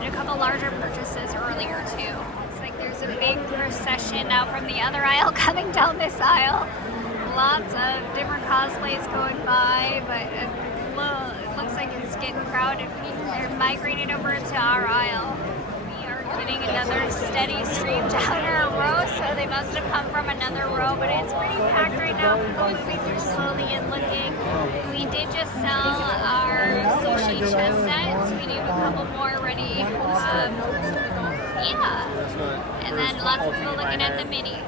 And a couple larger purchases earlier too. It's like there's a big procession now from the other aisle coming down this aisle. Lots of different cosplays going by, but it looks like it's getting crowded. They're migrating over into our aisle. We are getting another steady stream down our row, so they must have come from another row, but it's pretty packed right now. We're moving through slowly and looking. We did just sell our sushi chess sets. We do have a couple more ready. Yeah. And then lots of people looking at the mini.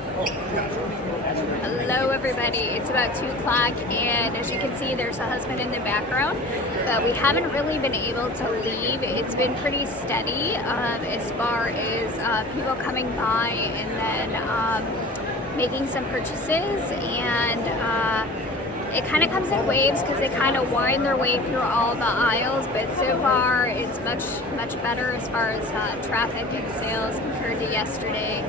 Hello everybody, it's about 2 o'clock, and as you can see there's a husband in the background, but we haven't really been able to leave. It's been pretty steady as far as people coming by and then making some purchases, and it kind of comes in waves because they kind of wind their way through all the aisles, but so far it's much better as far as traffic and sales compared to yesterday.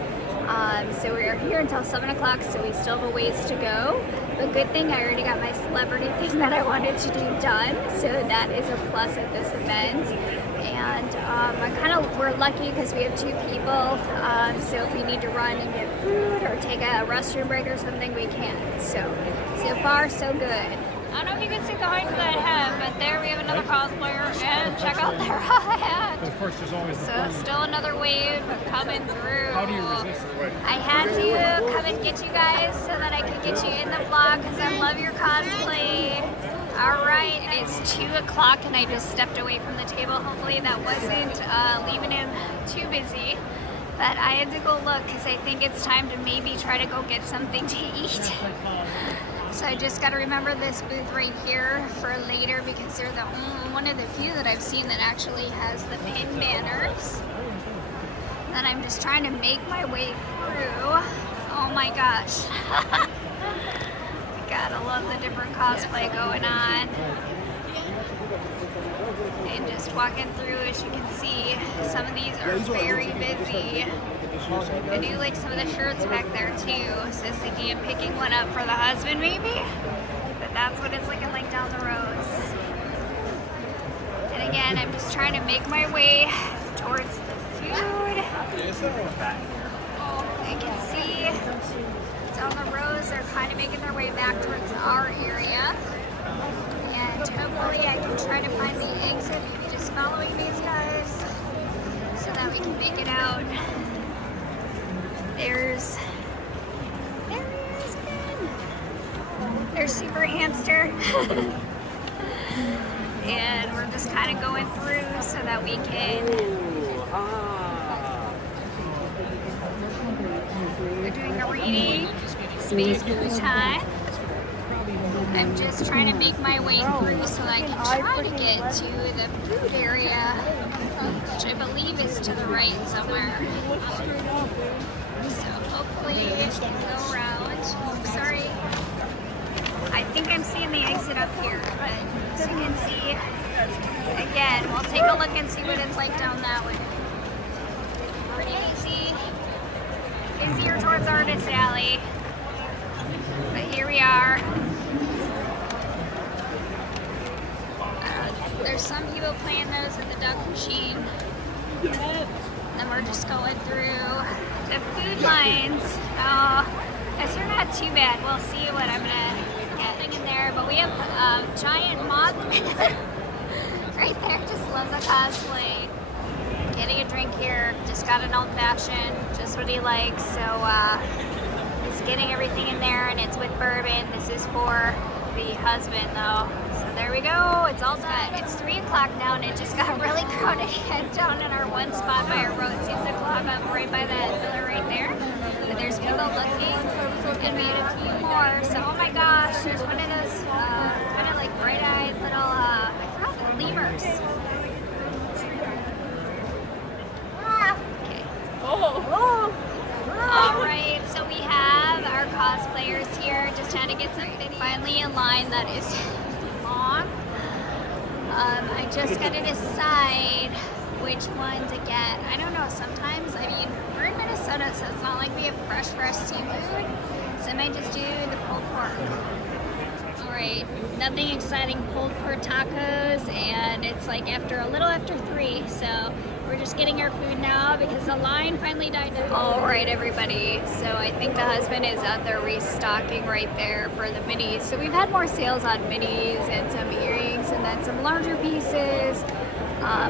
So we are here until 7 o'clock, so we still have a ways to go. But good thing I already got my celebrity thing that I wanted to do done, so that is a plus at this event. And we're lucky because we have 2 people, so if we need to run and get food or take a restroom break or something, we can. So far, so good. I don't know if you can see behind that head, but there we have another cosplayer, and check out their hat. Of course, there's always the So still another wave coming through. How do you resist the wave? I had to come and get you guys so that I could get you in the vlog because I love your cosplay. All right, it is 2 o'clock and I just stepped away from the table. Hopefully that wasn't leaving him too busy. But I had to go look because I think it's time to maybe try to go get something to eat. So I just got to remember this booth right here for later because they're one of the few that I've seen that actually has the pin banners. And I'm just trying to make my way through. Oh my gosh. Gotta love the different cosplay going on. And just walking through, as you can see, some of these are very busy. I do like some of the shirts back there too. So I was thinking of picking one up for the husband maybe. But that's what it's looking like down the rows. And again, I'm just trying to make my way towards the food. I can see down the rows, they're kind of making their way back towards our area. And hopefully I can try to find the exit, maybe just following these guys so that we can make it out. There's Super Hamster. And we're just kind of going through so that we can. We're doing a reading, Space Bhutan. I'm just trying to make my way through so I can try to get to the food area. which I believe is to the right somewhere. So hopefully it can go around. Oh, sorry. I think I'm seeing the exit up here, but as you can see, again, we'll take a look and see what it's like down that way. Pretty easy. Easier towards Artist Alley. But here we are. There's some people playing those at the duck machine. And then we're just going through the food lines. Oh, guess they're not too bad. We'll see what I'm gonna get in there. But we have a giant moth right there. Just love the cosplay. Getting a drink here. Just got an old fashioned. Just what he likes. So he's getting everything in there, and it's with bourbon. This is for the husband, though. So there we go. It's all done. It's 3 o'clock now, and it just got really crowded down in our one spot by our road. Seems to clog up right by that pillar right there. But there's people looking, and we had a few more. So oh my gosh, there's one of those kind of like bright-eyed little I forgot the lemurs. Okay. All right, so we have our cosplayers here. Just had to get something finally in line that is long. I just got to decide which one to get. I don't know, sometimes, I mean, we're in Minnesota, so it's not like we have fresh seafood. So I might just do the pulled pork. All right, nothing exciting, pulled pork tacos, and it's like a little after 3, so we're just getting our food now because the line finally died down. All right, everybody. So I think the husband is out there restocking right there for the minis. So we've had more sales on minis and some earrings and then some larger pieces.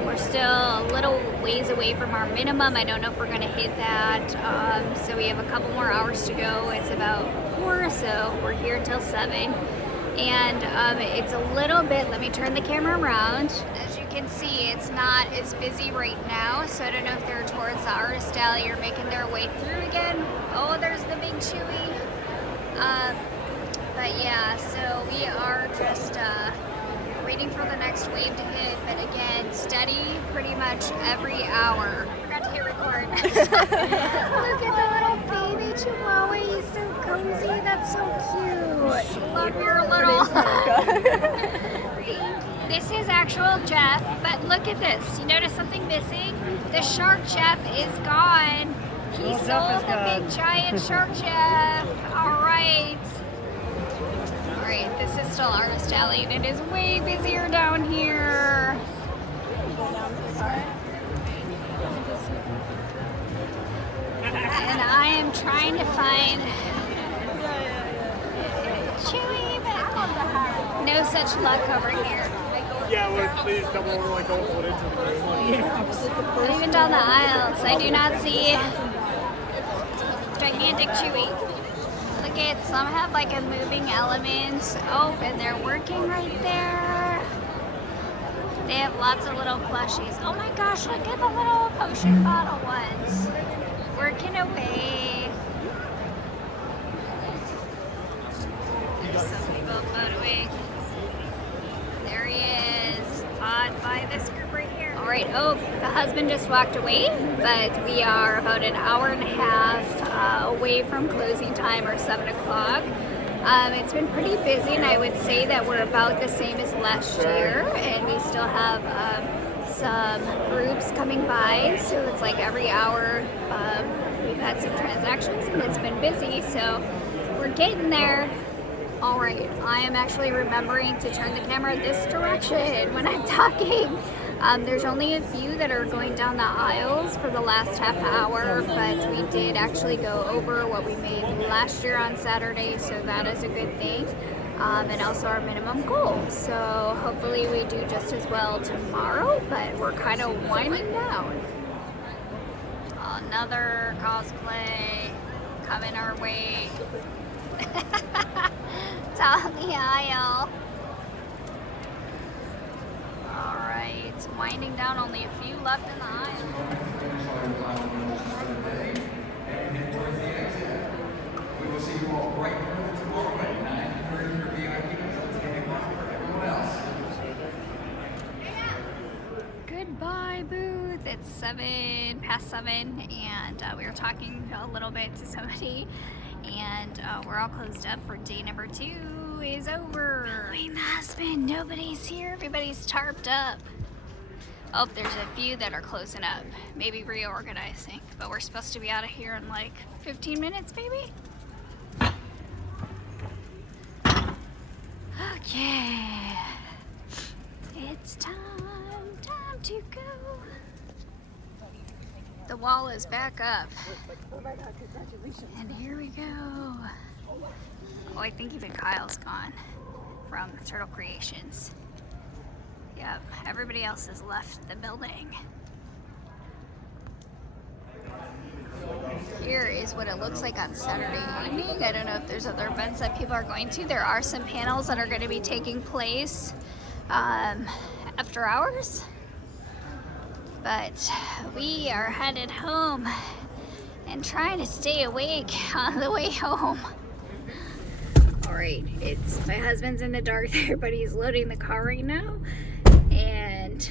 We're still a little ways away from our minimum. I don't know if we're going to hit that. So we have a couple more hours to go. It's about 4, so we're here until 7. And it's a little bit, let me turn the camera around. As you can see, it's not as busy right now, so I don't know if they're towards the Artist Alley or making their way through again. Oh, there's the big Chewy. But yeah, so we are just waiting for the next wave to hit, but again, steady pretty much every hour. I forgot to hit record. Look at the little baby chihuahua, he's so cozy, that's so cute. Love your little... This is actual Jeff, but look at this. You notice something missing? The shark Jeff is gone. He sold the big giant shark Jeff. All right. All right, this is still Artist Alley, and it is way busier down here. And I am trying to find Chewy, but no such luck over here. Yeah, well, please double like go footage of the room. Not even down the aisles. I do not see gigantic Chewy. Look at some have like a moving element. Oh, and they're working right there. They have lots of little plushies. Oh my gosh, look at the little potion bottle ones. Working away. There's some people photoing. There he is. By this group right here. All right. Oh, the husband just walked away, but we are about an hour and a half away from closing time, or 7 o'clock. It's been pretty busy, and I would say that we're about the same as last year, and we still have some groups coming by, so it's like every hour we've had some transactions, and it's been busy, so we're getting there. All right, I am actually remembering to turn the camera this direction when I'm talking. There's only a few that are going down the aisles for the last half hour, but we did actually go over what we made last year on Saturday, so that is a good thing. And also our minimum goal. So hopefully we do just as well tomorrow, but we're kind of winding down. Another cosplay coming our way. Down the aisle. Alright, winding down, only a few left in the aisle. We will see you all bright and early tomorrow at 9:30 for VIP. So it's 8 o'clock for everyone else. Goodbye, booth. it's 7:07, and we were talking a little bit to somebody, and we're all closed up for day number 2 is over. Following the husband, nobody's here, everybody's tarped up. Oh, there's a few that are closing up, maybe reorganizing, but we're supposed to be out of here in like 15 minutes, maybe? Okay, it's time to go. The wall is back up. And here we go. Oh, I think even Kyle's gone from Turtle Creations. Yep, everybody else has left the building. Here is what it looks like on Saturday evening. I don't know if there's other events that people are going to. There are some panels that are going to be taking place after hours. But we are headed home and trying to stay awake on the way home. All right, it's my husband's in the dark there, but he's loading the car right now. And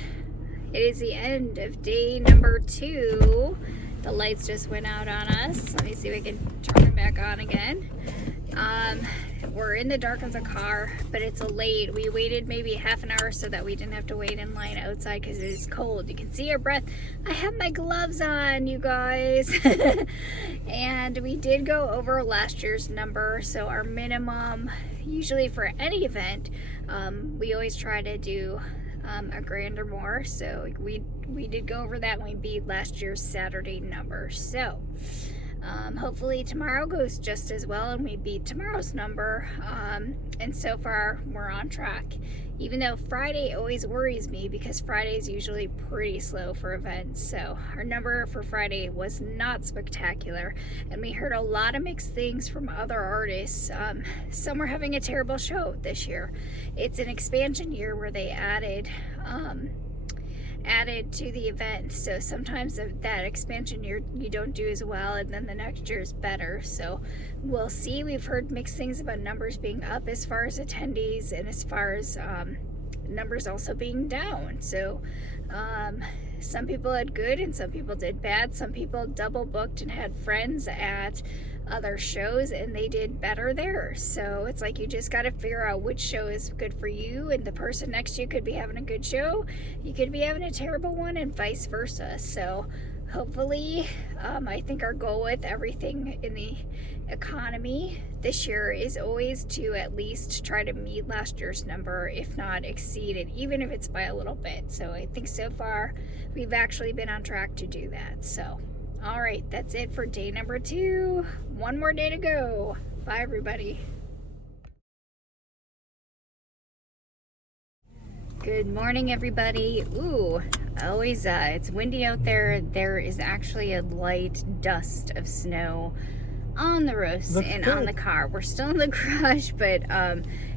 it is the end of day number 2. The lights just went out on us. Let me see if I can turn them back on again. We're in the dark of the car, but it's late. We waited maybe half an hour so that we didn't have to wait in line outside because it is cold. You can see our breath. I have my gloves on, you guys. And we did go over last year's number. So our minimum, usually for any event, we always try to do a grand or more. So we did go over that and we beat last year's Saturday number. So hopefully tomorrow goes just as well and we beat tomorrow's number. And so far we're on track. Even though Friday always worries me because Friday is usually pretty slow for events. So our number for Friday was not spectacular. And we heard a lot of mixed things from other artists. Some were having a terrible show this year. It's an expansion year where they added to the event, so sometimes that expansion year you don't do as well and then the next year is better. So we'll see. We've heard mixed things about numbers being up as far as attendees and as far as numbers also being down. So some people had good and some people did bad. Some people double booked and had friends at other shows and they did better there. So it's like you just got to figure out which show is good for you, and the person next to you could be having a good show, you could be having a terrible one, and vice versa. So hopefully I think our goal with everything in the economy this year is always to at least try to meet last year's number, if not exceed it, even if it's by a little bit. So I think so far we've actually been on track to do that. So all right, that's it for day number 2. One more day to go. Bye, everybody. Good morning, everybody. Ooh, always, it's windy out there. There is actually a light dust of snow on the roofs and on the car. We're still in the garage, but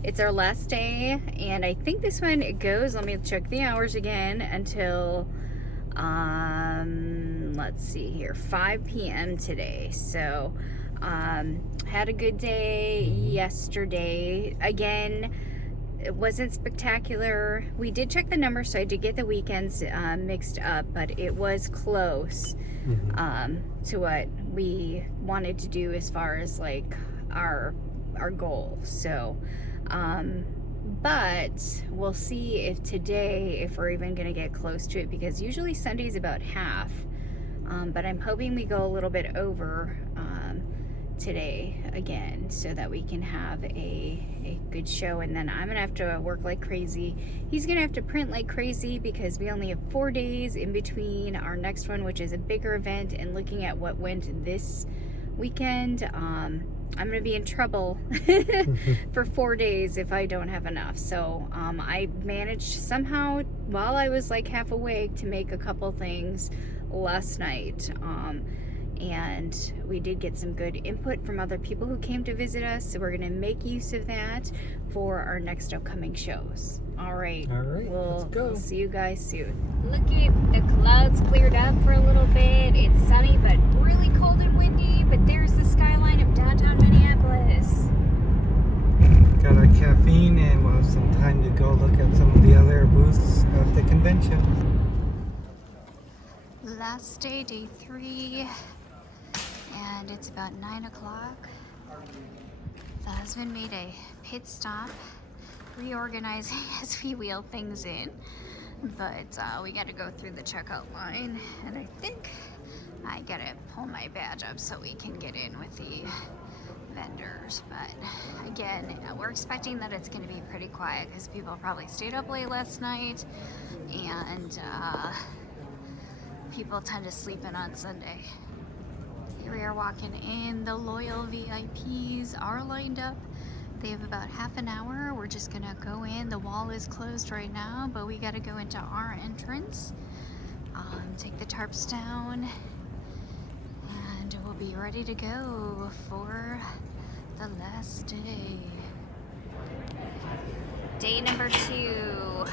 it's our last day, and I think this one it goes. Let me check the hours again until let's see here, 5 p.m. today. So had a good day yesterday. Again, it wasn't spectacular. We did check the numbers, so I did get the weekends mixed up, but it was close to what we wanted to do as far as like our goal. So but we'll see if today, if we're even gonna get close to it, because usually Sunday's about half, but I'm hoping we go a little bit over today again, so that we can have a good show. And then I'm gonna have to work like crazy. He's gonna have to print like crazy because we only have 4 days in between our next one, which is a bigger event. And looking at what went this weekend, I'm gonna be in trouble for 4 days if I don't have enough. So I managed somehow, while I was like half awake, to make a couple things last night. And we did get some good input from other people who came to visit us, so we're going to make use of that for our next upcoming shows. All right, let's go. We'll see you guys soon. Look at the clouds cleared up for a little bit. It's sunny but really cold and windy, but there's the skyline of downtown Minneapolis. Got our caffeine and we'll have some time to go look at some of the other booths at the convention. last day, day 3, and it's about 9 o'clock. The husband made a pit stop, reorganizing as we wheel things in, but we got to go through the checkout line, and I think I gotta pull my badge up so we can get in with the vendors. But again, we're expecting that it's going to be pretty quiet because people probably stayed up late last night, and people tend to sleep in on Sunday. Here we are walking in. The loyal VIPs are lined up. They have about half an hour. We're just gonna go in. The wall is closed right now, but we gotta go into our entrance, take the tarps down, and we'll be ready to go for the last day. Day number 2.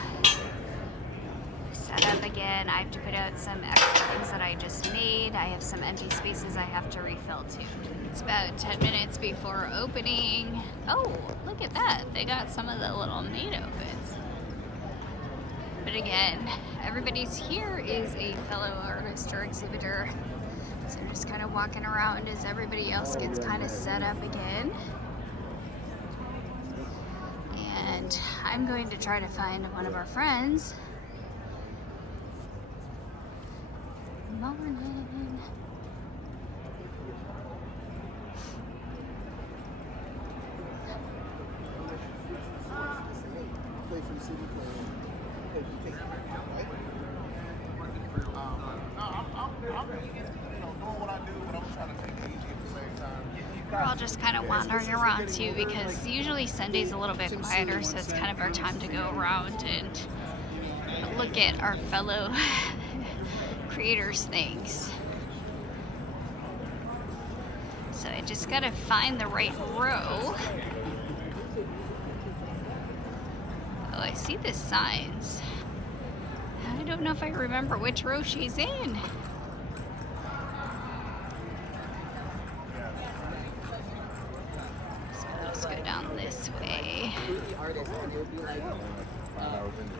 Set up again. I have to put out some extra things that I just made. I have some empty spaces I have to refill too. It's about 10 minutes before opening. Oh, look at that. They got some of the little maid outfits. But again, everybody's here is a fellow artist or exhibitor. So I'm just kind of walking around as everybody else gets kind of set up again. And I'm going to try to find one of our friends. Morning. Play for the city, play for the team, right? I'm doing what I do, but I'm trying to take it easy at the same time. We're all just kind of wandering around too, because usually Sunday's a little bit quieter, so it's kind of our time to go around and look at our fellow creators' things. So I just gotta find the right row. Oh, I see the signs. I don't know if I remember which row she's in. So let's go down this way.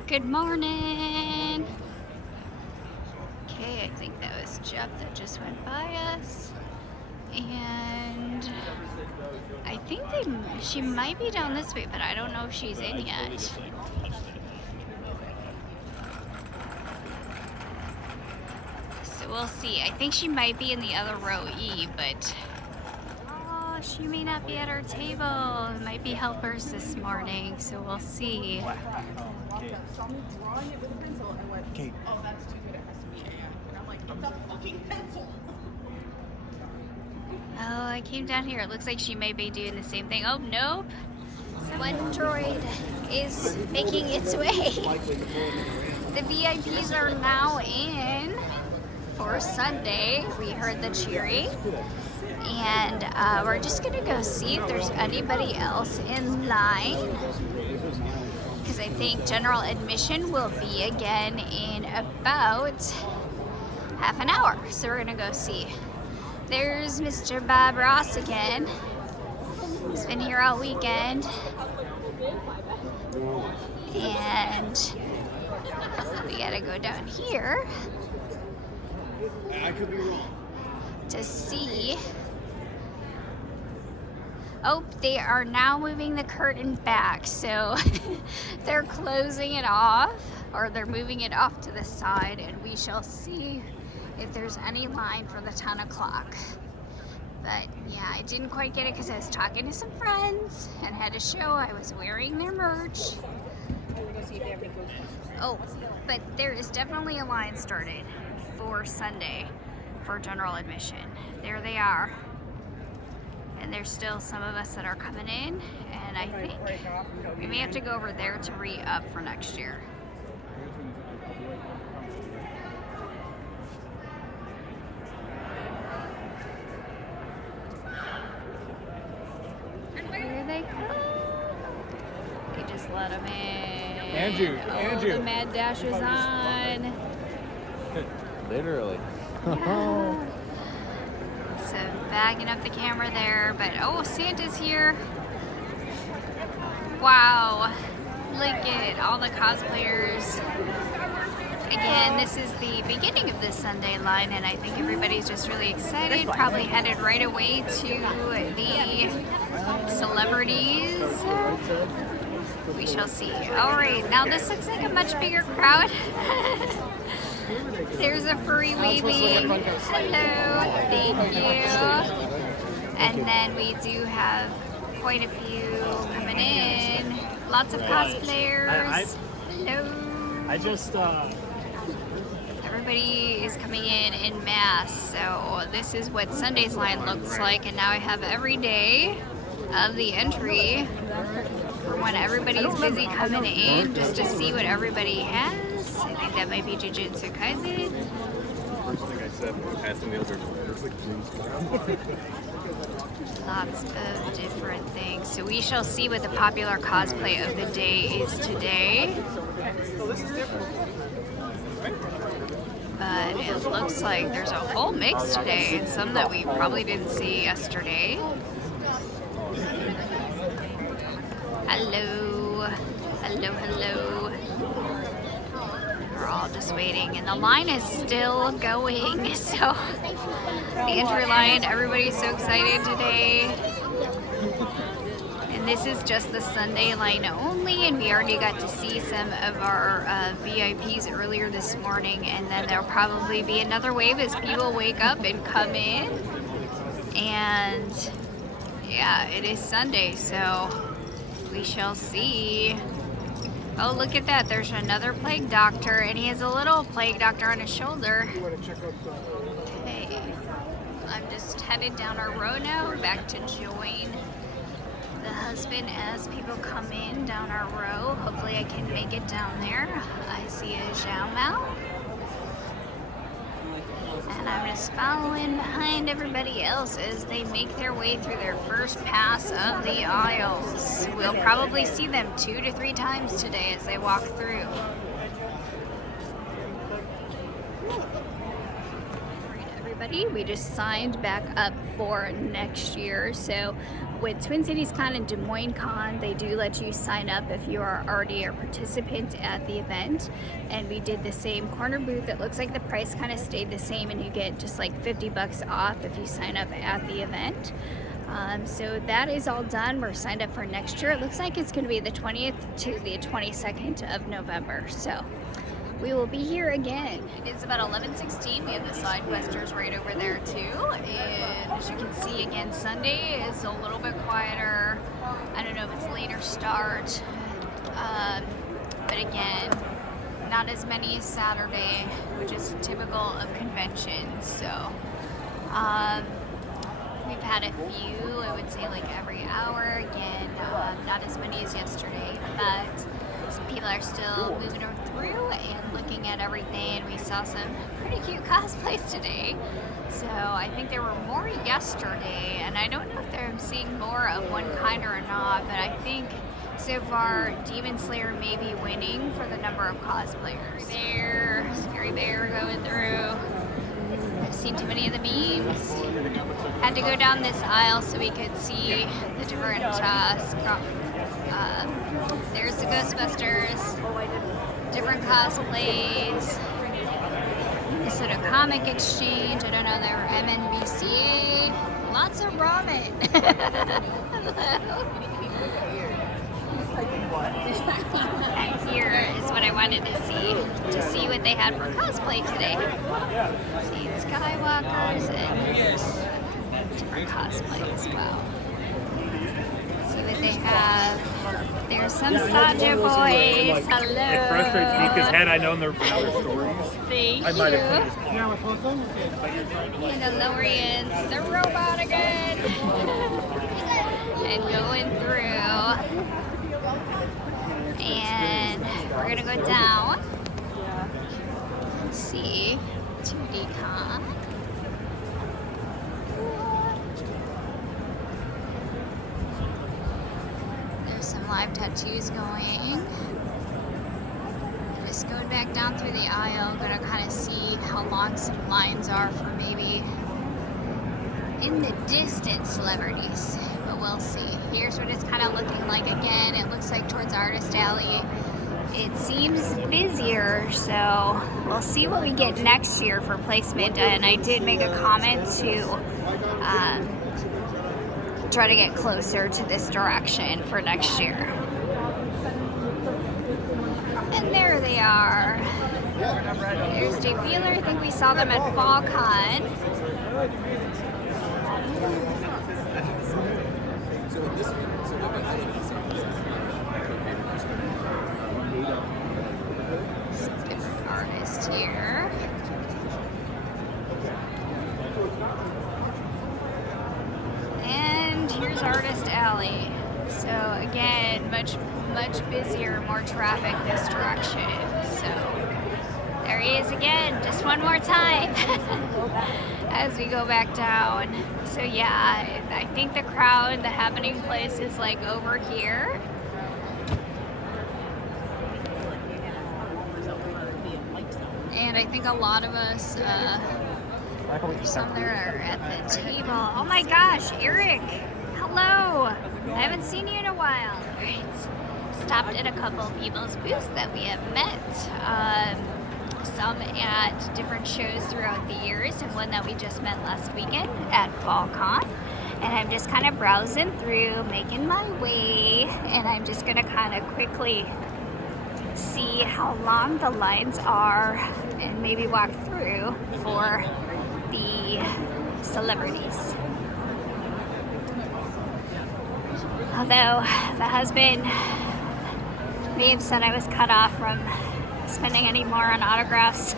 Good morning. Okay, I think that was Jeff that just went by us. And I think she might be down this way, but I don't know if she's in yet. So we'll see. I think she might be in the other row E, but oh, she may not be at our table. It might be helpers this morning, so we'll see. Okay. Oh, I came down here. It looks like she may be doing the same thing. Oh, nope. One droid is making its way. The VIPs are now in for Sunday. We heard the cheering. And we're just going to go see if there's anybody else in line. Because I think general admission will be again in about half an hour. So we're going to go see. There's Mr. Bob Ross again. He's been here all weekend. And we gotta go down here I could be wrong. to see. Oh, they are now moving the curtain back. So they're closing it off, or they're moving it off to the side, and we shall see if there's any line for the 10 o'clock. But yeah, I didn't quite get it because I was talking to some friends and had to show I was wearing their merch. Oh, but there is definitely a line started for Sunday for general admission. There they are. And there's still some of us that are coming in, and I think we may have to go over there to re-up for next year. Here they come. We just let them in. Andrew. The mad dash is on. Literally. Yeah. So bagging up the camera there, but oh, Santa's here. Wow. Look at all the cosplayers. Again, this is the beginning of the Sunday line, and I think everybody's just really excited. Probably headed right away to the celebrities. We shall see. All right, now this looks like a much bigger crowd. There's a furry waving. Hello, thank you. And then we do have quite a few coming in. Lots of cosplayers. Hello. I just Everybody is coming in mass. So this is what Sunday's line looks like, and now I have every day of the entry for when everybody's busy coming in just to see what everybody has. I think that might be Jujutsu Kaisen. First thing I said, passing the other. Lots of different things. So we shall see what the popular cosplay of the day is today. But it looks like there's a whole mix today, and some that we probably didn't see yesterday. Hello. Hello, hello. We're all just waiting, and the line is still going. So the entry line, everybody's so excited today. And this is just the Sunday line only, and we already got to see some of our VIPs earlier this morning, and then there'll probably be another wave as people wake up and come in. And yeah, it is Sunday, so we shall see. Oh, look at that. There's another plague doctor, and he has a little plague doctor on his shoulder. Okay. I'm just headed down our row now, back to join the husband as people come in down our row. Hopefully I can make it down there. I see a Zhao Mao. And I'm just following behind everybody else as they make their way through their first pass of the aisles. We'll probably see them 2 to 3 times today as they walk through. Everybody, we just signed back up for next year. So with Twin Cities Con and Des Moines Con, they do let you sign up if you are already a participant at the event. And we did the same corner booth. It looks like the price kind of stayed the same, and you get just like $50 off if you sign up at the event. So that is all done. We're signed up for next year. It looks like it's going to be the 20th to the 22nd of November. So we will be here again. It's about 11:16. We have the side questers right over there too. And as you can see, again, Sunday is a little bit quieter. I don't know if it's later start. But again, not as many as Saturday, which is typical of conventions. So we've had a few, I would say like every hour. Again, not as many as yesterday, but some people are still moving through and looking at everything. We saw some pretty cute cosplays today. So I think there were more yesterday, and I don't know if I'm seeing more of one kind or not, but I think so far Demon Slayer may be winning for the number of cosplayers. Scary bear going through. I've seen too many of the memes. Had to go down this aisle so we could see the different there's the Ghostbusters, different cosplays, Minnesota Comic Exchange, I don't know, there were MNBCA, lots of ramen. And here is what I wanted to see what they had for cosplay today. See Skywalkers and different cosplays, wow. See what they have. There's some Saja boys. Hello. It frustrates me because had I known their stories, Thank I might you. have played this. Mandalorians, the robot again. And going through. And we're gonna go down. Let's see. 2D Con. Some live tattoos going. Just going back down through the aisle, gonna kind of see how long some lines are for maybe in the distance celebrities, but we'll see. Here's what it's kind of looking like again. It looks like towards Artist Alley. It seems busier, so we'll see what we get next year for placement. And I did make a comment to try to get closer to this direction for next year. And there they are. There's Dave Wheeler. I think we saw them at FallCon. Some different artists here. And here's Artist Alley. So again, much busier, more traffic this direction. So there he is again, just one more time as we go back down. So yeah, I think the crowd, the happening place is like over here. And I think a lot of us, some there are at the table. Oh my gosh, Eric, hello. I haven't seen you in a while. All right. Stopped at a couple of people's booths that we have met. Some at different shows throughout the years, and one that we just met last weekend at FallCon. And I'm just kind of browsing through, making my way, and I'm just gonna kind of quickly see how long the lines are and maybe walk through for the celebrities. Although the husband may have said I was cut off from spending any more on autographs.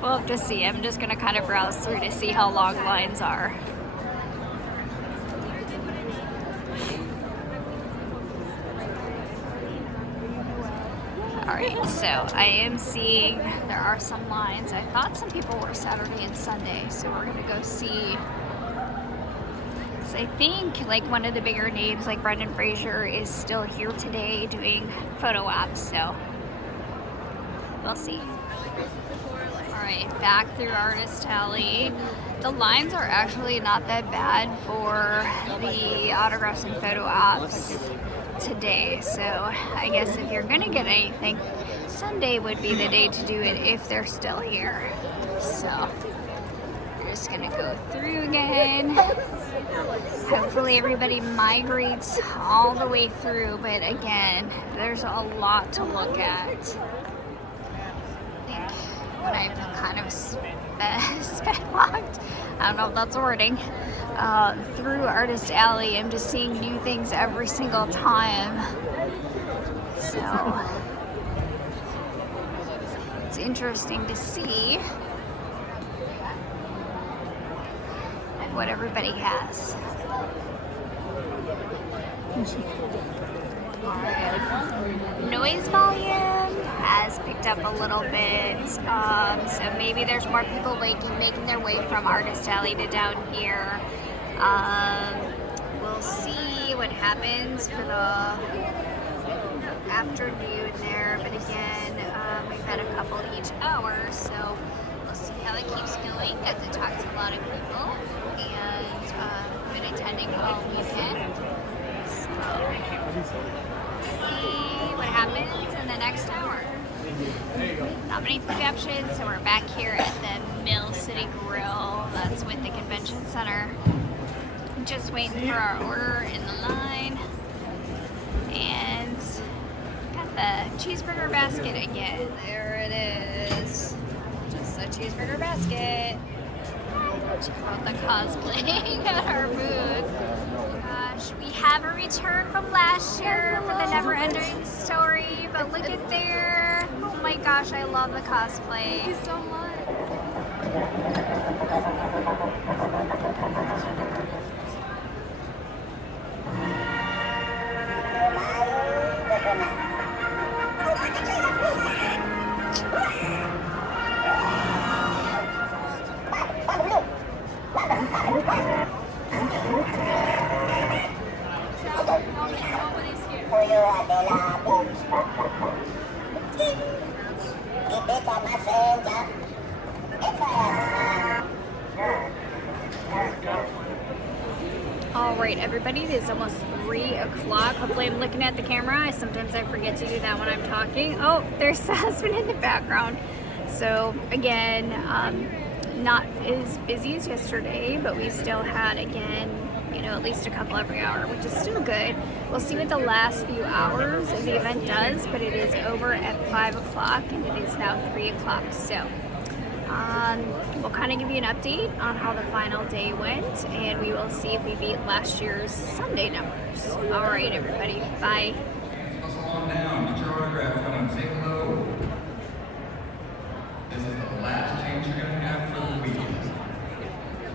We'll have to see. I'm just gonna kind of browse through to see how long lines are. Alright, so I am seeing there are some lines. I thought some people were Saturday and Sunday, so we're gonna go see. So I think like one of the bigger names like Brendan Fraser is still here today doing photo ops, so we'll see. Alright, back through Artist Alley. The lines are actually not that bad for the autographs and photo ops today, so I guess if you're gonna get anything, Sunday would be the day to do it if they're still here. So we're just gonna go through again. Hopefully everybody migrates all the way through, but again, there's a lot to look at. I think when I've kind of spedwalked, I don't know if that's wording, through Artist Alley, I'm just seeing new things every single time. So it's interesting to see what everybody has. Noise volume has picked up a little bit, so maybe there's more people making their way from Artist Alley to down here. We'll see what happens for the afternoon there, but again, we've had a couple each hour, so we'll see how it keeps going. Got to talk to a lot of people, and been attending all weekend. So see what happens in the next hour. Not many food options, so we're back here at the Mill City Grill. That's with the convention center. Just waiting for our order in the line. And got the cheeseburger basket again. There it is. Just a cheeseburger basket. Check out the cosplaying at our booth. Gosh, we have a return from last year for the Never Ending Story, but look at there. Oh my gosh, I love the cosplay. Thank you so much. All right, everybody, it is almost 3 o'clock. Hopefully I'm looking at the camera. Sometimes I forget to do that when I'm talking. Oh, there's the husband in the background. So again, not as busy as yesterday, but we still had, again, you know, at least a couple every hour, which is still good. We'll see what the last few hours of the event does, but it is over at 5 o'clock and it is now 3 o'clock. So we'll kind of give you an update on how the final day went, and we will see if we beat last year's Sunday numbers. All right, everybody. Bye. Hustle on down, get your autograph, come on, say hello. This is the last chance you're going to have for the weekend.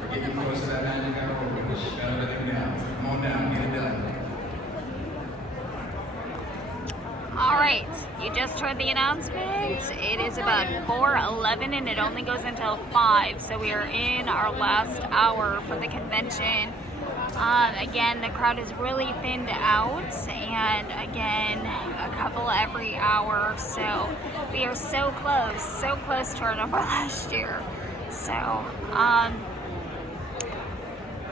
We're getting close to that magic hour, we're going to shut everything down. So come on down, get it done. All right, you just heard the announcement. It is about 4:11 and it only goes until 5, so we are in our last hour for the convention. Again, the crowd is really thinned out, and again, a couple every hour, so we are so close to our number last year. So,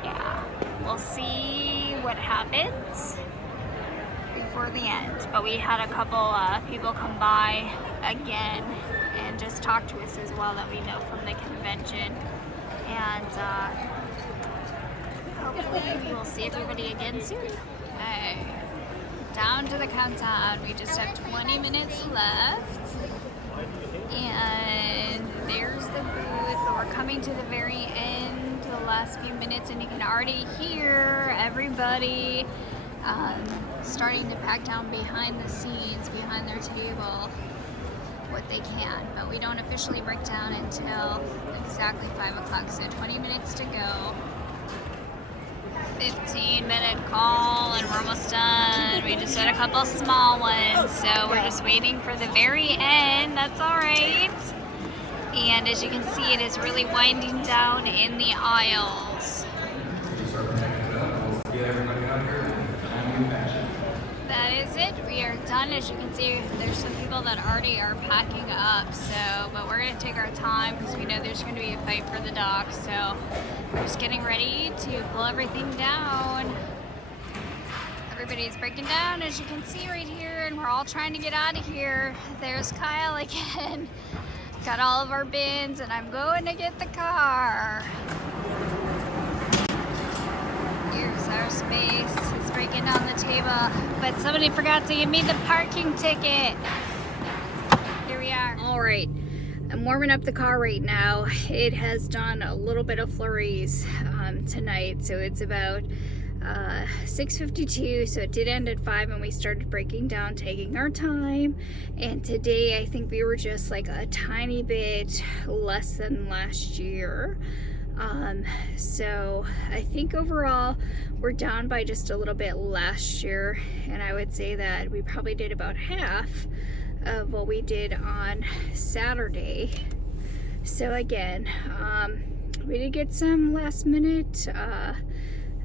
yeah, we'll see what happens before the end. But we had a couple people come by again and just talk to us as well that we know from the convention, and hopefully we will see everybody again soon. Okay, down to the countdown. We just have 20 minutes left, and there's the booth. We're coming to the very end, the last few minutes, and you can already hear everybody starting to pack down behind the scenes, behind their table, what they can. But we don't officially break down until exactly 5 o'clock, so 20 minutes to go. 15-minute call, and we're almost done. We just had a couple small ones, so we're just waiting for the very end. That's all right. And as you can see, it is really winding down in the aisles. That is it. We are done. As you can see, there's some people that already are packing up, so, but we're going to take our time because we know there's going to be a fight for the dock, so we're just getting ready to pull everything down. Everybody's breaking down, as you can see right here, and we're all trying to get out of here. There's Kyle again. Got all of our bins, and I'm going to get the car. Here's our space. It's breaking down the table, but somebody forgot to give me the parking ticket. Here we are. All right, I'm warming up the car right now. It has done a little bit of flurries tonight, so it's about 6:52, so it did end at 5, and we started breaking down, taking our time. And today I think we were just like a tiny bit less than last year. So I think overall we're down by just a little bit last year, and I would say that we probably did about half of what we did on Saturday. So again, we did get some last minute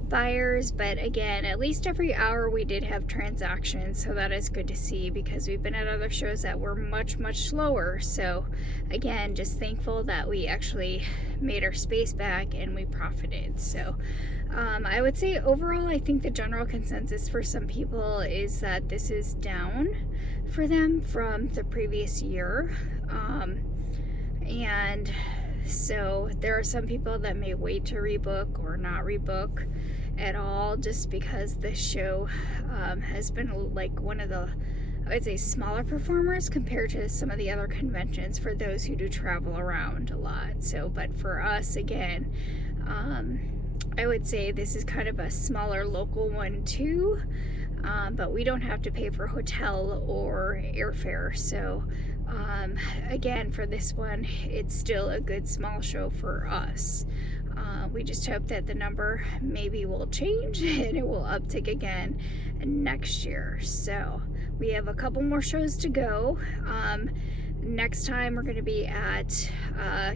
buyers, but again, at least every hour we did have transactions, so that is good to see, because we've been at other shows that were much slower. So again, just thankful that we actually made our space back and we profited. So I would say overall, I think the general consensus for some people is that this is down for them from the previous year, and so there are some people that may wait to rebook or not rebook at all, just because this show has been like one of the, I would say, smaller performers compared to some of the other conventions for those who do travel around a lot. So, but for us, again, I would say this is kind of a smaller local one too, but we don't have to pay for hotel or airfare. So again, for this one, it's still a good small show for us. We just hope that the number maybe will change and it will uptick again next year. So we have a couple more shows to go. next time we're going to be at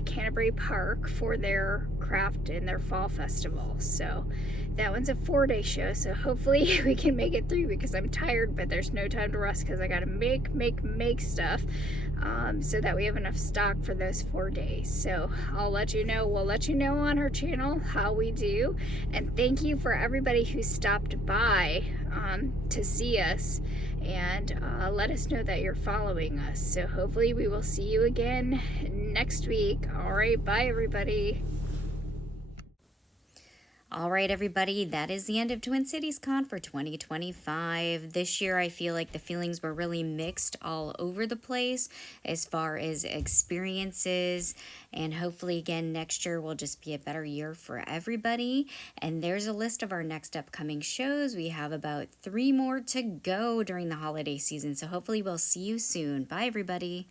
Canterbury Park for their craft and their fall festival. So that one's a 4-day show, so hopefully we can make it through, because I'm tired, but there's no time to rest because I got to make stuff, so that we have enough stock for those 4 days. So I'll let you know, we'll let you know on our channel how we do. And thank you for everybody who stopped by to see us, and let us know that you're following us. So hopefully we will see you again next week. All right, bye everybody. All right, everybody, that is the end of Twin Cities Con for 2025. This year, I feel like the feelings were really mixed all over the place as far as experiences. And hopefully, again, next year will just be a better year for everybody. And there's a list of our next upcoming shows. We have about 3 more to go during the holiday season. So hopefully, we'll see you soon. Bye, everybody.